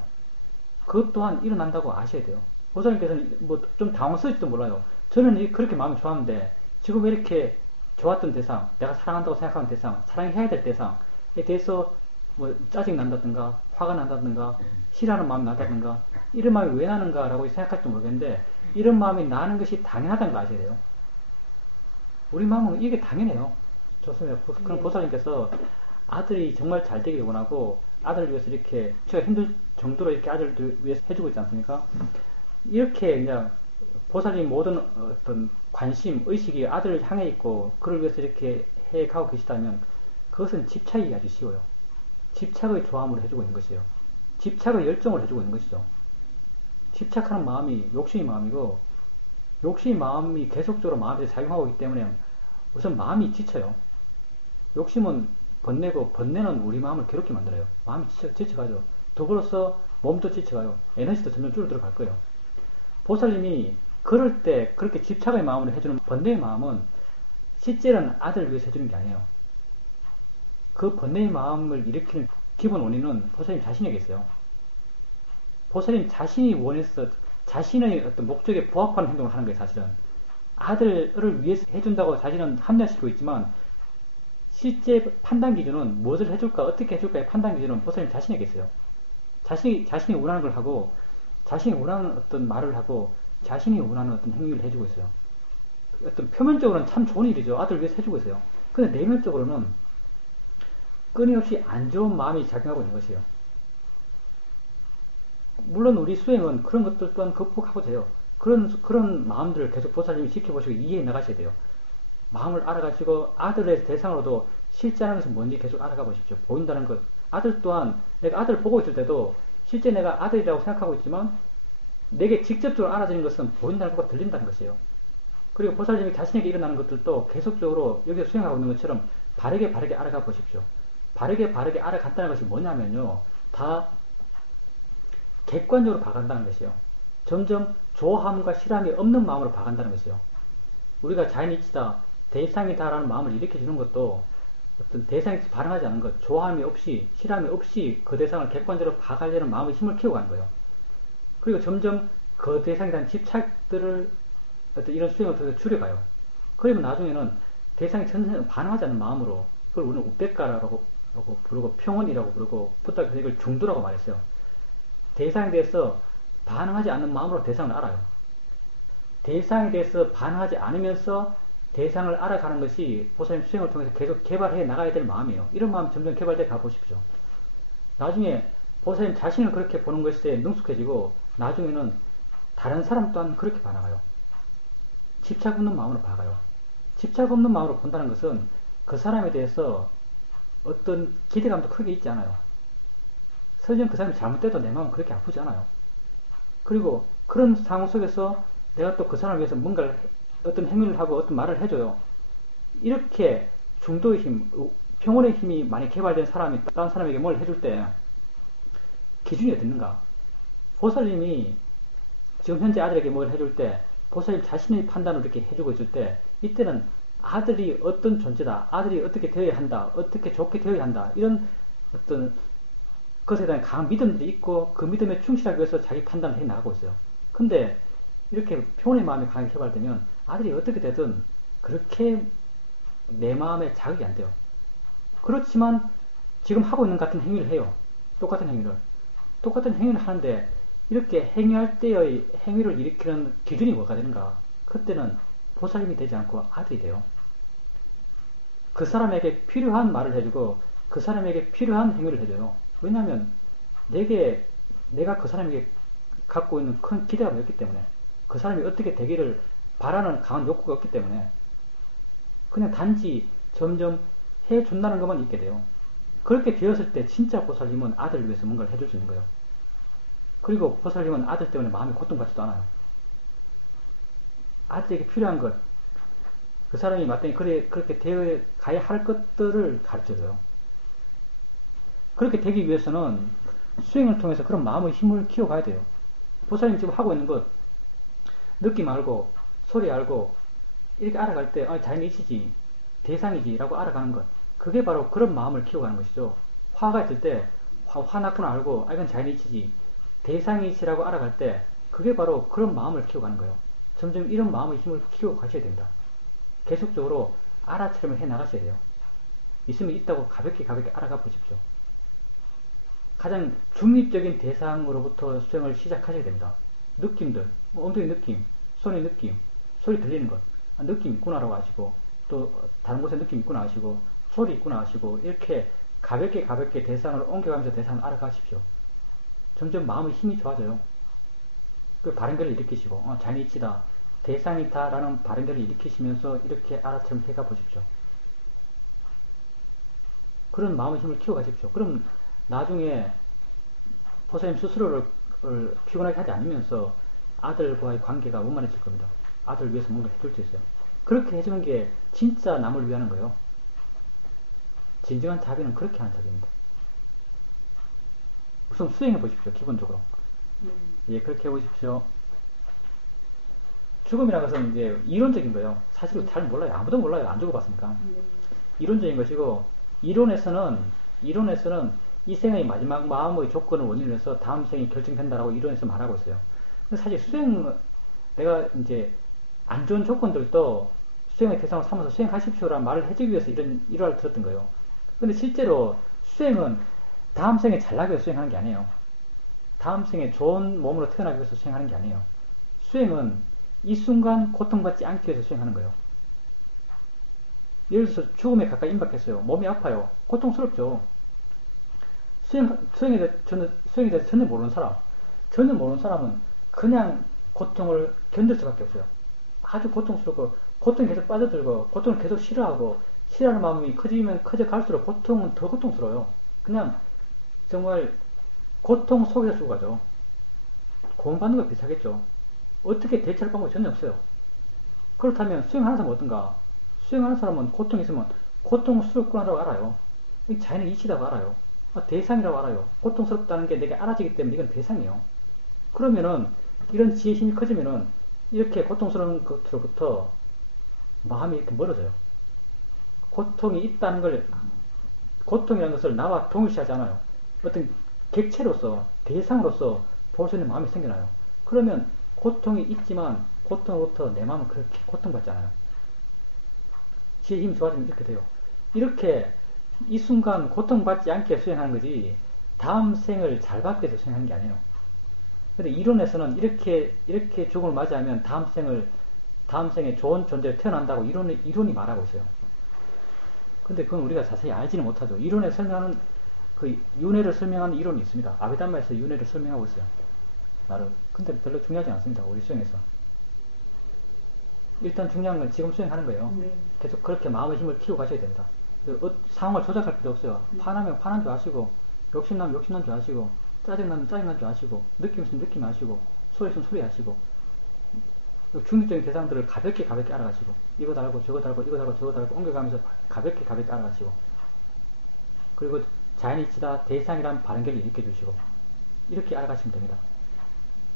그것 또한 일어난다고 아셔야 돼요. 보살님께서는 뭐 좀 당황스러울지도 몰라요. 저는 그렇게 마음이 좋았는데 지금 왜 이렇게 좋았던 대상, 내가 사랑한다고 생각하는 대상, 사랑해야 될 대상에 대해서 뭐 짜증 난다든가 화가 난다든가 싫어하는 마음이 난다든가 이런 마음이 왜 나는가라고 생각할지 모르겠는데 이런 마음이 나는 것이 당연하다는 걸 아셔야 돼요. 우리 마음은 이게 당연해요. 좋습니다. 그럼 보살님께서 아들이 정말 잘 되기를 원하고 아들을 위해서 이렇게 제가 힘들 정도로 이렇게 아들을 위해서 해주고 있지 않습니까? 이렇게 그냥 보살님 모든 어떤 관심, 의식이 아들을 향해 있고 그를 위해서 이렇게 해가고 계시다면 그것은 집착이 아주 쉬워요. 집착의 조함으로 해주고 있는 것이에요. 집착의 열정을 해주고 있는 것이죠. 집착하는 마음이 욕심의 마음이고 욕심의 마음이 계속적으로 마음에 작용하고 있기 때문에 우선 마음이 지쳐요. 욕심은 번뇌고 번뇌는 우리 마음을 괴롭게 만들어요. 마음이 지쳐가죠. 더불어서 몸도 지쳐가요. 에너지도 점점 줄어들어 갈 거예요. 보살님이 그럴 때 그렇게 집착의 마음으로 해주는 번뇌의 마음은 실제는 아들을 위해서 해주는 게 아니에요. 그 번뇌의 마음을 일으키는 기본 원인은 보살님 자신에게 있어요. 보살님 자신이 원해서 자신의 어떤 목적에 부합하는 행동을 하는 거예요, 사실은. 아들을 위해서 해준다고 자신은 합리화시키고 있지만 실제 판단 기준은 무엇을 해줄까, 어떻게 해줄까의 판단 기준은 보살님 자신에게 있어요. 자신이 원하는 걸 하고, 자신이 원하는 어떤 말을 하고, 자신이 원하는 어떤 행위를 해주고 있어요. 어떤 표면적으로는 참 좋은 일이죠. 아들을 위해서 해주고 있어요. 근데 내면적으로는 끊임없이 안 좋은 마음이 작용하고 있는 것이에요. 물론 우리 수행은 그런 것들 또한 극복하고 돼요. 그런 마음들을 계속 보살님이 지켜보시고 이해해 나가셔야 돼요. 마음을 알아가시고 아들의 대상으로도 실제라는 것은 뭔지 계속 알아가 보십시오. 보인다는 것. 아들 또한 내가 아들을 보고 있을 때도 실제 내가 아들이라고 생각하고 있지만 내게 직접적으로 알아지는 것은 보인다는 것과 들린다는 것이에요. 그리고 보살님이 자신에게 일어나는 것들도 계속적으로 여기서 수행하고 있는 것처럼 바르게 알아가 보십시오. 바르게 알아간다는 것이 뭐냐면요. 다 객관적으로 봐간다는 것이요. 점점 좋아함과 싫어함이 없는 마음으로 봐간다는 것이요. 우리가 자연이치다, 대상이다라는 마음을 일으켜주는 것도 어떤 대상에 반응하지 않는 것, 좋아함이 없이, 싫어함이 없이 그 대상을 객관적으로 봐가려는 마음의 힘을 키워가는 거예요. 그리고 점점 그 대상에 대한 집착들을 어떤 이런 수행을 통해서 줄여가요. 그러면 나중에는 대상이 전혀 반응하지 않는 마음으로, 그걸 우리는 우백가라고 부르고 평온이라고 부르고, 부탁해서 이걸 중도라고 말했어요. 대상에 대해서 반응하지 않는 마음으로 대상을 알아요. 대상에 대해서 반응하지 않으면서 대상을 알아가는 것이 보살님 수행을 통해서 계속 개발해 나가야 될 마음이에요. 이런 마음 점점 개발돼 가보십시오. 나중에 보살님 자신을 그렇게 보는 것에 능숙해지고 나중에는 다른 사람 또한 그렇게 반응해요. 집착 없는 마음으로 봐가요. 집착 없는 마음으로 본다는 것은 그 사람에 대해서 어떤 기대감도 크게 있지 않아요. 설령 그 사람이 잘못돼도 내 마음은 그렇게 아프지 않아요. 그리고 그런 상황 속에서 내가 또 그 사람을 위해서 뭔가를 어떤 행위를 하고 어떤 말을 해줘요. 이렇게 중도의 힘, 평온의 힘이 많이 개발된 사람이 다른 사람에게 뭘 해줄 때 기준이 어딨는가? 보살님이 지금 현재 아들에게 뭘 해줄 때 보살님 자신의 판단을 이렇게 해주고 있을 때 이때는 아들이 어떤 존재다, 아들이 어떻게 되어야 한다, 어떻게 좋게 되어야 한다 이런 어떤 것에 대한 강한 믿음들이 있고 그 믿음에 충실하기 위해서 자기 판단을 해 나가고 있어요. 근데 이렇게 평온의 마음이 강하게 개발되면 아들이 어떻게 되든 그렇게 내 마음에 자극이 안 돼요. 그렇지만 지금 하고 있는 같은 행위를 해요. 똑같은 행위를. 똑같은 행위를 하는데 이렇게 행위할 때의 행위를 일으키는 기준이 뭐가 되는가? 그때는 보살님이 되지 않고 아들이 돼요. 그 사람에게 필요한 말을 해주고 그 사람에게 필요한 행위를 해줘요. 왜냐하면 내가 그 사람에게 갖고 있는 큰 기대감이 없기 때문에 그 사람이 어떻게 되기를 바라는 강한 욕구가 없기 때문에 그냥 단지 점점 해준다는 것만 있게 돼요. 그렇게 되었을 때 진짜 보살님은 아들을 위해서 뭔가를 해줄 수 있는 거예요. 그리고 보살님은 아들 때문에 마음이 고통받지도 않아요. 아들에게 필요한 것, 그 사람이 마땅히 그렇게 되어 가야 할 것들을 가르쳐줘요. 그렇게 되기 위해서는 수행을 통해서 그런 마음의 힘을 키워가야 돼요. 보살님 지금 하고 있는 것, 느낌 알고, 소리 알고, 이렇게 알아갈 때, 자연의 이치지, 대상이지, 라고 알아가는 것. 그게 바로 그런 마음을 키워가는 것이죠. 화가 있을 때, 화났구나 알고, 이건 자연의 이치지, 대상이지라고 알아갈 때, 그게 바로 그런 마음을 키워가는 거예요. 점점 이런 마음의 힘을 키워가셔야 됩니다. 계속적으로 알아차림을 해 나가셔야 돼요. 있으면 있다고 가볍게 알아가 보십시오. 가장 중립적인 대상으로부터 수행을 시작하셔야 됩니다. 느낌들, 엉덩이 느낌, 손의 느낌, 소리 들리는 것, 느낌 있구나라고 하시고, 또 다른 곳에 느낌 있구나 하시고, 소리 있구나 하시고, 이렇게 가볍게 대상을 옮겨가면서 대상을 알아가십시오. 점점 마음의 힘이 좋아져요. 그 바른결을 일으키시고, 자연의 이치다, 대상이다라는 바른결을 일으키시면서 이렇게 알아처럼 해가 보십시오. 그런 마음의 힘을 키워가십시오. 그럼 나중에 보살님 스스로를 피곤하게 하지 않으면서 아들과의 관계가 원만해질 겁니다. 아들을 위해서 뭔가 해줄 수 있어요. 그렇게 해주는 게 진짜 남을 위하는 거예요. 진정한 자비는 그렇게 하는 자비입니다. 우선 수행해 보십시오. 기본적으로. 예, 그렇게 해보십시오. 죽음이라는 것은 이제 이론적인 거예요. 사실 잘 몰라요. 아무도 몰라요. 안 죽어봤으니까. 이론적인 것이고, 이론에서는 이 생의 마지막 마음의 조건을 원인으로 해서 다음 생이 결정된다라고 이론에서 말하고 있어요. 근데 사실 내가 이제 안 좋은 조건들도 수행의 대상을 삼아서 수행하십시오라는 말을 해주기 위해서 이런 일화를 들었던 거예요. 근데 실제로 수행은 다음 생에 잘나기 위해서 수행하는 게 아니에요. 다음 생에 좋은 몸으로 태어나기 위해서 수행하는 게 아니에요. 수행은 이 순간 고통받지 않기 위해서 수행하는 거예요. 예를 들어서 죽음에 가까이 임박했어요. 몸이 아파요. 고통스럽죠. 수행에 대해서 전혀 모르는 사람은 그냥 고통을 견딜 수밖에 없어요. 아주 고통스럽고, 고통이 계속 빠져들고, 고통을 계속 싫어하고, 싫어하는 마음이 커지면 커져갈수록 고통은 더 고통스러워요. 그냥 정말 고통 속에서 죽어가죠. 고문받는 거 비슷하겠죠. 어떻게 대처할 방법이 전혀 없어요. 그렇다면 수행하는 사람은 어떤가? 수행하는 사람은 고통이 있으면 고통스럽구나라고 알아요. 자연의 이치라고 알아요. 대상이라고 알아요. 고통스럽다는 게 내게 알아지기 때문에 이건 대상이에요. 그러면은 이런 지혜 힘이 커지면은 이렇게 고통스러운 것으로부터 마음이 이렇게 멀어져요. 고통이 있다는 걸, 고통이라는 것을 나와 동일시하지 않아요. 어떤 객체로서, 대상으로서 볼 수 있는 마음이 생겨나요. 그러면 고통이 있지만 고통으로부터 내 마음은 그렇게 고통받지 않아요. 지혜의 힘이 좋아지면 이렇게 돼요. 이렇게 이 순간 고통받지 않게 수행하는 거지 다음 생을 잘 받기 위해서 수행하는 게 아니에요. 근데 이론에서는 이렇게 죽음을 맞이하면 다음 생에 좋은 존재로 태어난다고 이론이 말하고 있어요. 근데 그건 우리가 자세히 알지는 못하죠. 이론에 설명하는, 윤회를 설명하는 이론이 있습니다. 아비담마에서 윤회를 설명하고 있어요. 나름. 근데 별로 중요하지 않습니다. 우리 수행에서. 일단 중요한 건 지금 수행하는 거예요. 계속 그렇게 마음의 힘을 키우고 가셔야 됩니다. 상황을 조작할 필요 없어요. 화나면 화난 줄 아시고, 욕심나면 욕심난 줄 아시고, 짜증나면 짜증난 줄 아시고, 느낌 있으면 느낌 아시고, 소리 있으면 소리 아시고, 중립적인 대상들을 가볍게 알아가시고, 이거 달고 저거 달고 이거 달고 저거 달고 옮겨가면서 가볍게 알아가시고, 그리고 자연이치다 대상이란 바른결을 일으켜주시고, 이렇게 알아가시면 됩니다.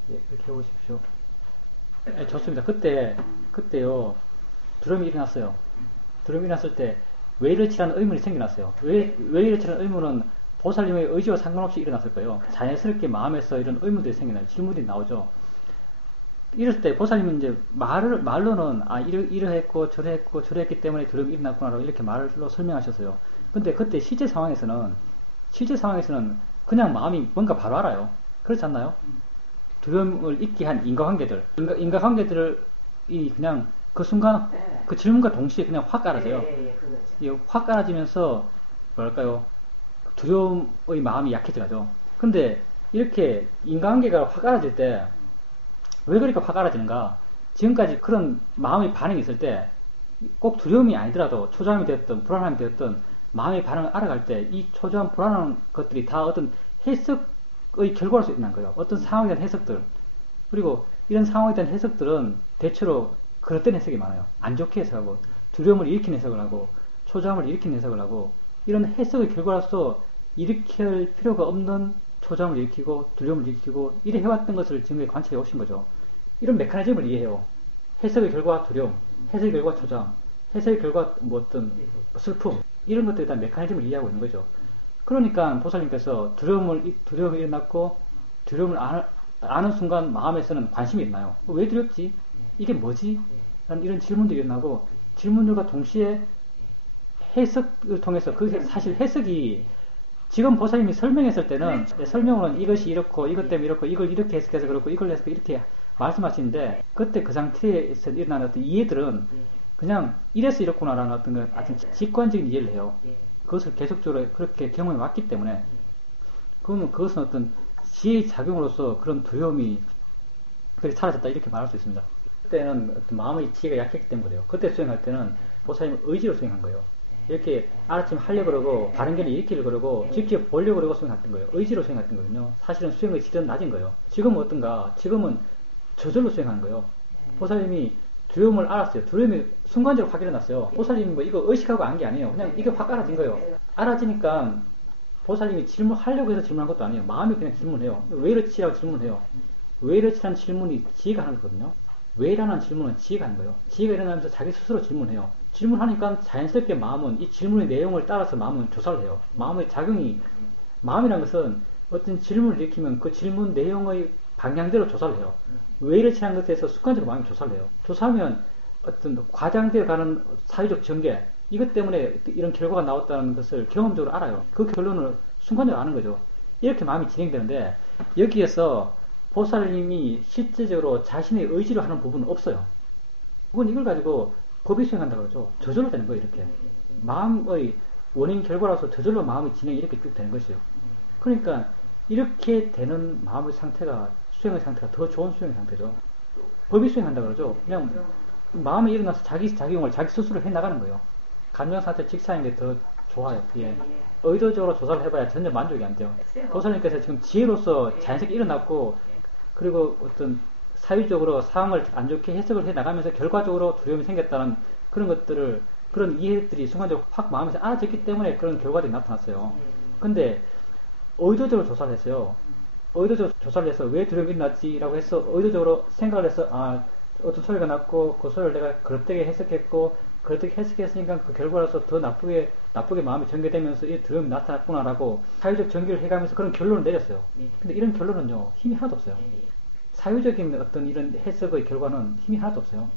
예, 이렇게 해보십시오. 예, 좋습니다. 그때요, 두려움이 일어났어요. 두려움이 일어났을 때, 왜 이렇지라는 의문이 생겨났어요. 왜 이렇지라는 의문은 보살님의 의지와 상관없이 일어났을 거예요. 자연스럽게 마음에서 이런 의문들이 생겨나요. 질문들이 나오죠. 이럴 때 보살님은 이제 말로는 이러했고 저러했기 때문에 두려움이 일어났구나라고 이렇게 말로 설명하셨어요. 근데 그때 실제 상황에서는 그냥 마음이 뭔가 바로 알아요. 그렇지 않나요? 두려움을 잊게 한 인과관계들이 그냥 그 순간 그 질문과 동시에 그냥 확 깔아져요. 확 깔아지면서 뭐랄까요? 두려움의 마음이 약해져가죠. 근데 이렇게 인과관계가 확 깔아질 때 왜 그렇게 확 깔아지는가? 지금까지 그런 마음의 반응이 있을 때 꼭 두려움이 아니더라도 초조함이 되었든 불안함이 되었든 마음의 반응을 알아갈 때 이 초조함 불안한 것들이 다 어떤 해석의 결과로 일어난 거예요. 어떤 상황에 대한 해석들. 그리고 이런 상황에 대한 해석들은 대체로 그릇된 해석이 많아요. 안 좋게 해석하고 두려움을 일으킨 해석을 하고 초조함을 일으킨 해석을 하고 이런 해석의 결과로서 일으킬 필요가 없는 초조함을 일으키고 두려움을 일으키고 이래 해왔던 것을 지금까지 관찰해 오신 거죠. 이런 메커니즘을 이해해요. 해석의 결과 두려움, 해석의 결과 초조함, 해석의 결과 어떤 슬픔 이런 것들에 대한 메커니즘을 이해하고 있는 거죠. 그러니까 보살님께서 두려움이 일어났고 두려움을 아는 순간 마음에서는 관심이 있나요? 왜 두렵지? 이게 뭐지? 라는 이런 질문도 일어나고 질문들과 동시에 해석을 통해서 그게 사실 해석이 지금 보살님이 설명했을 때는 설명은 이것이 이렇고 이것 때문에 이렇고 이걸 이렇게 해석해서 그렇고 이걸 해서 이렇게 말씀하시는데 그때 그 상태에서 일어나는 어떤 이해들은 그냥 이래서 이렇구나라는 어떤 아주 직관적인 이해를 해요. 그것을 계속적으로 그렇게 경험해 왔기 때문에 그러면 그것은 어떤 지혜의 작용으로서 그런 두려움이 그렇게 사라졌다 이렇게 말할 수 있습니다. 그때는 어떤 마음의 지혜가 약했기 때문에 그래요. 그때 수행할 때는 보살님은 의지로 수행한 거예요. 이렇게 알아침 하려고 그러고 바른견을 일으키려고 그러고 지켜보려고 그러고 수행했던 거예요. 의지로 수행했던 거거든요. 사실은 수행의 질은 낮은 거예요. 지금은 어떤가? 지금은 저절로 수행하는 거예요. 보살님이 두려움을 알았어요. 두려움이 순간적으로 확 일어났어요. 보살님이 뭐 이거 의식하고 안 게 아니에요. 그냥 이게 확 알아진 거예요. 알아지니까 보살님이 질문하려고 해서 질문한 것도 아니에요. 마음이 그냥 질문해요. 왜 이렇지라고 질문해요. 왜 이렇지라는 질문이 지혜가 하는 거거든요. 왜라는 질문은 지혜가 하는 거예요. 지혜가 일어나면서 자기 스스로 질문해요. 질문하니까 자연스럽게 마음은 이 질문의 내용을 따라서 마음은 조사를 해요. 마음의 작용이, 마음이라는 것은 어떤 질문을 일으키면 그 질문 내용의 방향대로 조사를 해요. 왜 이렇지 하는 것에 대해서 습관적으로 마음이 조사를 해요. 조사하면 어떤 과장되어 가는 사회적 전개, 이것 때문에 이런 결과가 나왔다는 것을 경험적으로 알아요. 그 결론을 순간적으로 아는 거죠. 이렇게 마음이 진행되는데 여기에서 보살님이 실제적으로 자신의 의지로 하는 부분은 없어요. 그건 이걸 가지고 법이 수행한다고 그러죠. 저절로 되는 거예요, 이렇게. 마음의 원인 결과로서 저절로 마음의 진행이 이렇게 쭉 되는 것이요. 그러니까 이렇게 되는 마음의 상태가 수행의 상태가 더 좋은 수행의 상태죠. 법이 수행한다고 그러죠. 그냥 마음이 일어나서 자기 작용을 자기 스스로 해나가는 거예요. 감정 상태 직사인 게 더 좋아요. 예. 의도적으로 조사를 해봐야 전혀 만족이 안 돼요. 보살님께서 지금 지혜로서 자연스럽게 일어났고 그리고 어떤 사회적으로 상황을 안 좋게 해석을 해 나가면서 결과적으로 두려움이 생겼다는 그런 것들을 그런 이해들이 순간적으로 확 마음에서 알아졌기 때문에 그런 결과들이 나타났어요. 근데 의도적으로 조사를 했어요. 의도적으로 조사를 해서 왜 두려움이 일어났지라고 해서 의도적으로 생각을 해서 어떤 소리가 났고 그 소리를 내가 그릇되게 해석했고 그렇게 해석했으니까 그 결과로서 더 나쁘게 마음이 전개되면서 이 두려움이 나타났구나라고 사유적 전개를 해가면서 그런 결론을 내렸어요. 근데 이런 결론은요, 힘이 하나도 없어요. 사유적인 어떤 이런 해석의 결과는 힘이 하나도 없어요.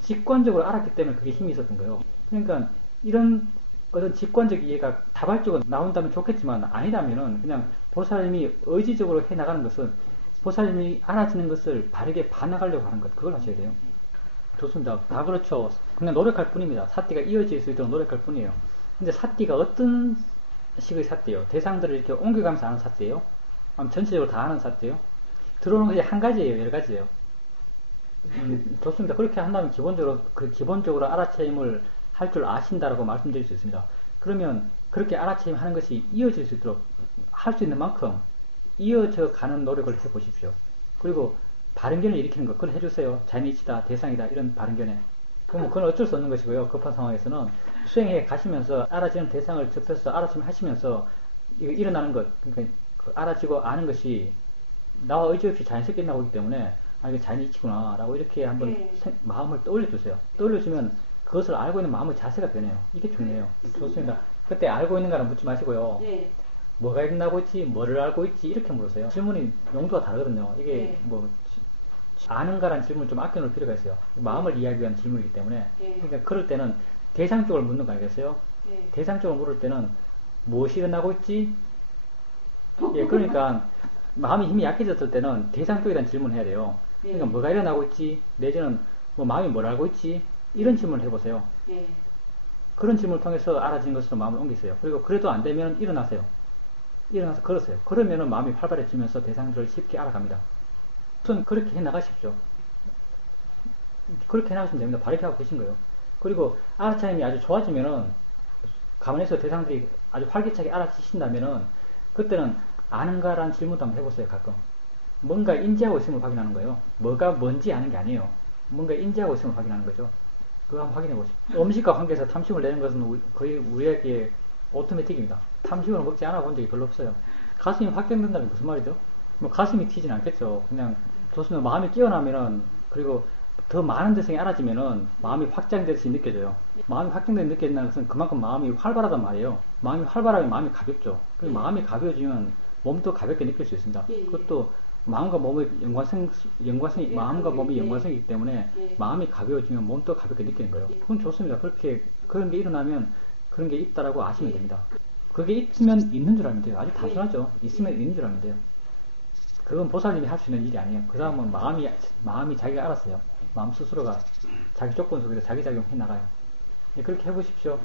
직관적으로 알았기 때문에 그게 힘이 있었던 거예요. 그러니까 이런 어떤 직관적 이해가 다발적으로 나온다면 좋겠지만 아니라면은 그냥 보살님이 의지적으로 해 나가는 것은 보살님이 알아지는 것을 바르게 봐나가려고 하는 것, 그걸 하셔야 돼요. 좋습니다. 다 그렇죠. 그냥 노력할 뿐입니다. 사띠가 이어질 수 있도록 노력할 뿐이에요. 근데 사띠가 어떤 식의 사띠예요? 대상들을 이렇게 옮겨가면서 하는 사띠예요? 아니면 전체적으로 다 하는 사띠예요? 들어오는 것이 한 가지예요? 여러 가지예요? 좋습니다. 그렇게 한다면 기본적으로 알아차림을 할 줄 아신다라고 말씀드릴 수 있습니다. 그러면 그렇게 알아차림 하는 것이 이어질 수 있도록 할 수 있는 만큼 이어져 가는 노력을 해 보십시오. 그리고 바른견을 일으키는 것, 그걸 해주세요. 자연이치다, 대상이다, 이런 바른견에. 그럼 그건 어쩔 수 없는 것이고요. 급한 상황에서는 수행해 가시면서 알아지는 대상을 접해서 알아차림 하시면서 일어나는 것, 그러니까 알아지고 아는 것이 나와 의지 없이 자연스럽게 나오기 때문에 이게 자연이치구나 라고 이렇게 한번 마음을 떠올려주세요. 떠올려주면 그것을 알고 있는 마음의 자세가 변해요. 이게 중요해요. 좋습니다. 그때 알고 있는가는 묻지 마시고요. 네. 뭐가 있나고 있지, 뭐를 알고 있지, 이렇게 물으세요. 질문이 용도가 다르거든요. 이게 아는가라는 질문을 좀 아껴놓을 필요가 있어요. 마음을 이해하기 위한 질문이기 때문에. 그러니까 그럴 때는 대상 쪽을 묻는 거 아니겠어요? 대상 쪽을 물을 때는 무엇이 일어나고 있지? 그러니까 마음이 힘이 약해졌을 때는 대상 쪽에 대한 질문을 해야 돼요. 그러니까 뭐가 일어나고 있지? 내지는 뭐 마음이 뭘 알고 있지? 이런 질문을 해보세요. 그런 질문을 통해서 알아지는 것으로 마음을 옮기세요. 그리고 그래도 안 되면 일어나세요. 일어나서 걸으세요. 그러면은 마음이 활발해지면서 대상들을 쉽게 알아갑니다. 우선 그렇게 해 나가십시오. 그렇게 해 나가시면 됩니다. 바르게 하고 계신 거예요. 그리고 알아차림이 아주 좋아지면은 가만히서 대상들이 아주 활기차게 알아지신다면은 그때는 아는가라는 질문도 한번 해보세요. 가끔 뭔가 인지하고 있음을 확인하는 거예요. 뭐가 뭔지 아는 게 아니에요. 뭔가 인지하고 있음을 확인하는 거죠. 그거 한번 확인해 보십시오. 음식과 관계해서 탐심을 내는 것은 거의 우리에게 오토매틱입니다. 탐심으로 먹지 않아 본 적이 별로 없어요. 가슴이 확장된다는 게 무슨 말이죠? 뭐 가슴이 튀진 않겠죠. 그냥 좋습니다. 마음이 깨어나면은, 그리고 더 많은 대상이 알아지면은 마음이 확장되듯이 느껴져요. 마음이 확장되듯이 느껴진다는 것은 그만큼 마음이 활발하단 말이에요. 마음이 활발하면 마음이 가볍죠. 그리고 마음이 가벼워지면 몸도 가볍게 느낄 수 있습니다. 그것도 마음과 몸의 마음과 몸이 연관성이기 때문에 마음이 가벼워지면 몸도 가볍게 느끼는 거예요. 그건 좋습니다. 그런 게 일어나면 그런 게 있다라고 아시면 됩니다. 그게 있으면 있는 줄 알면 돼요. 아주 단순하죠. 있으면 있는 줄 알면 돼요. 그건 보살님이 할 수 있는 일이 아니에요. 그 다음은 마음이 자기가 알았어요. 마음 스스로가 자기 조건 속에서 자기 작용 해 나가요. 그렇게 해보십시오.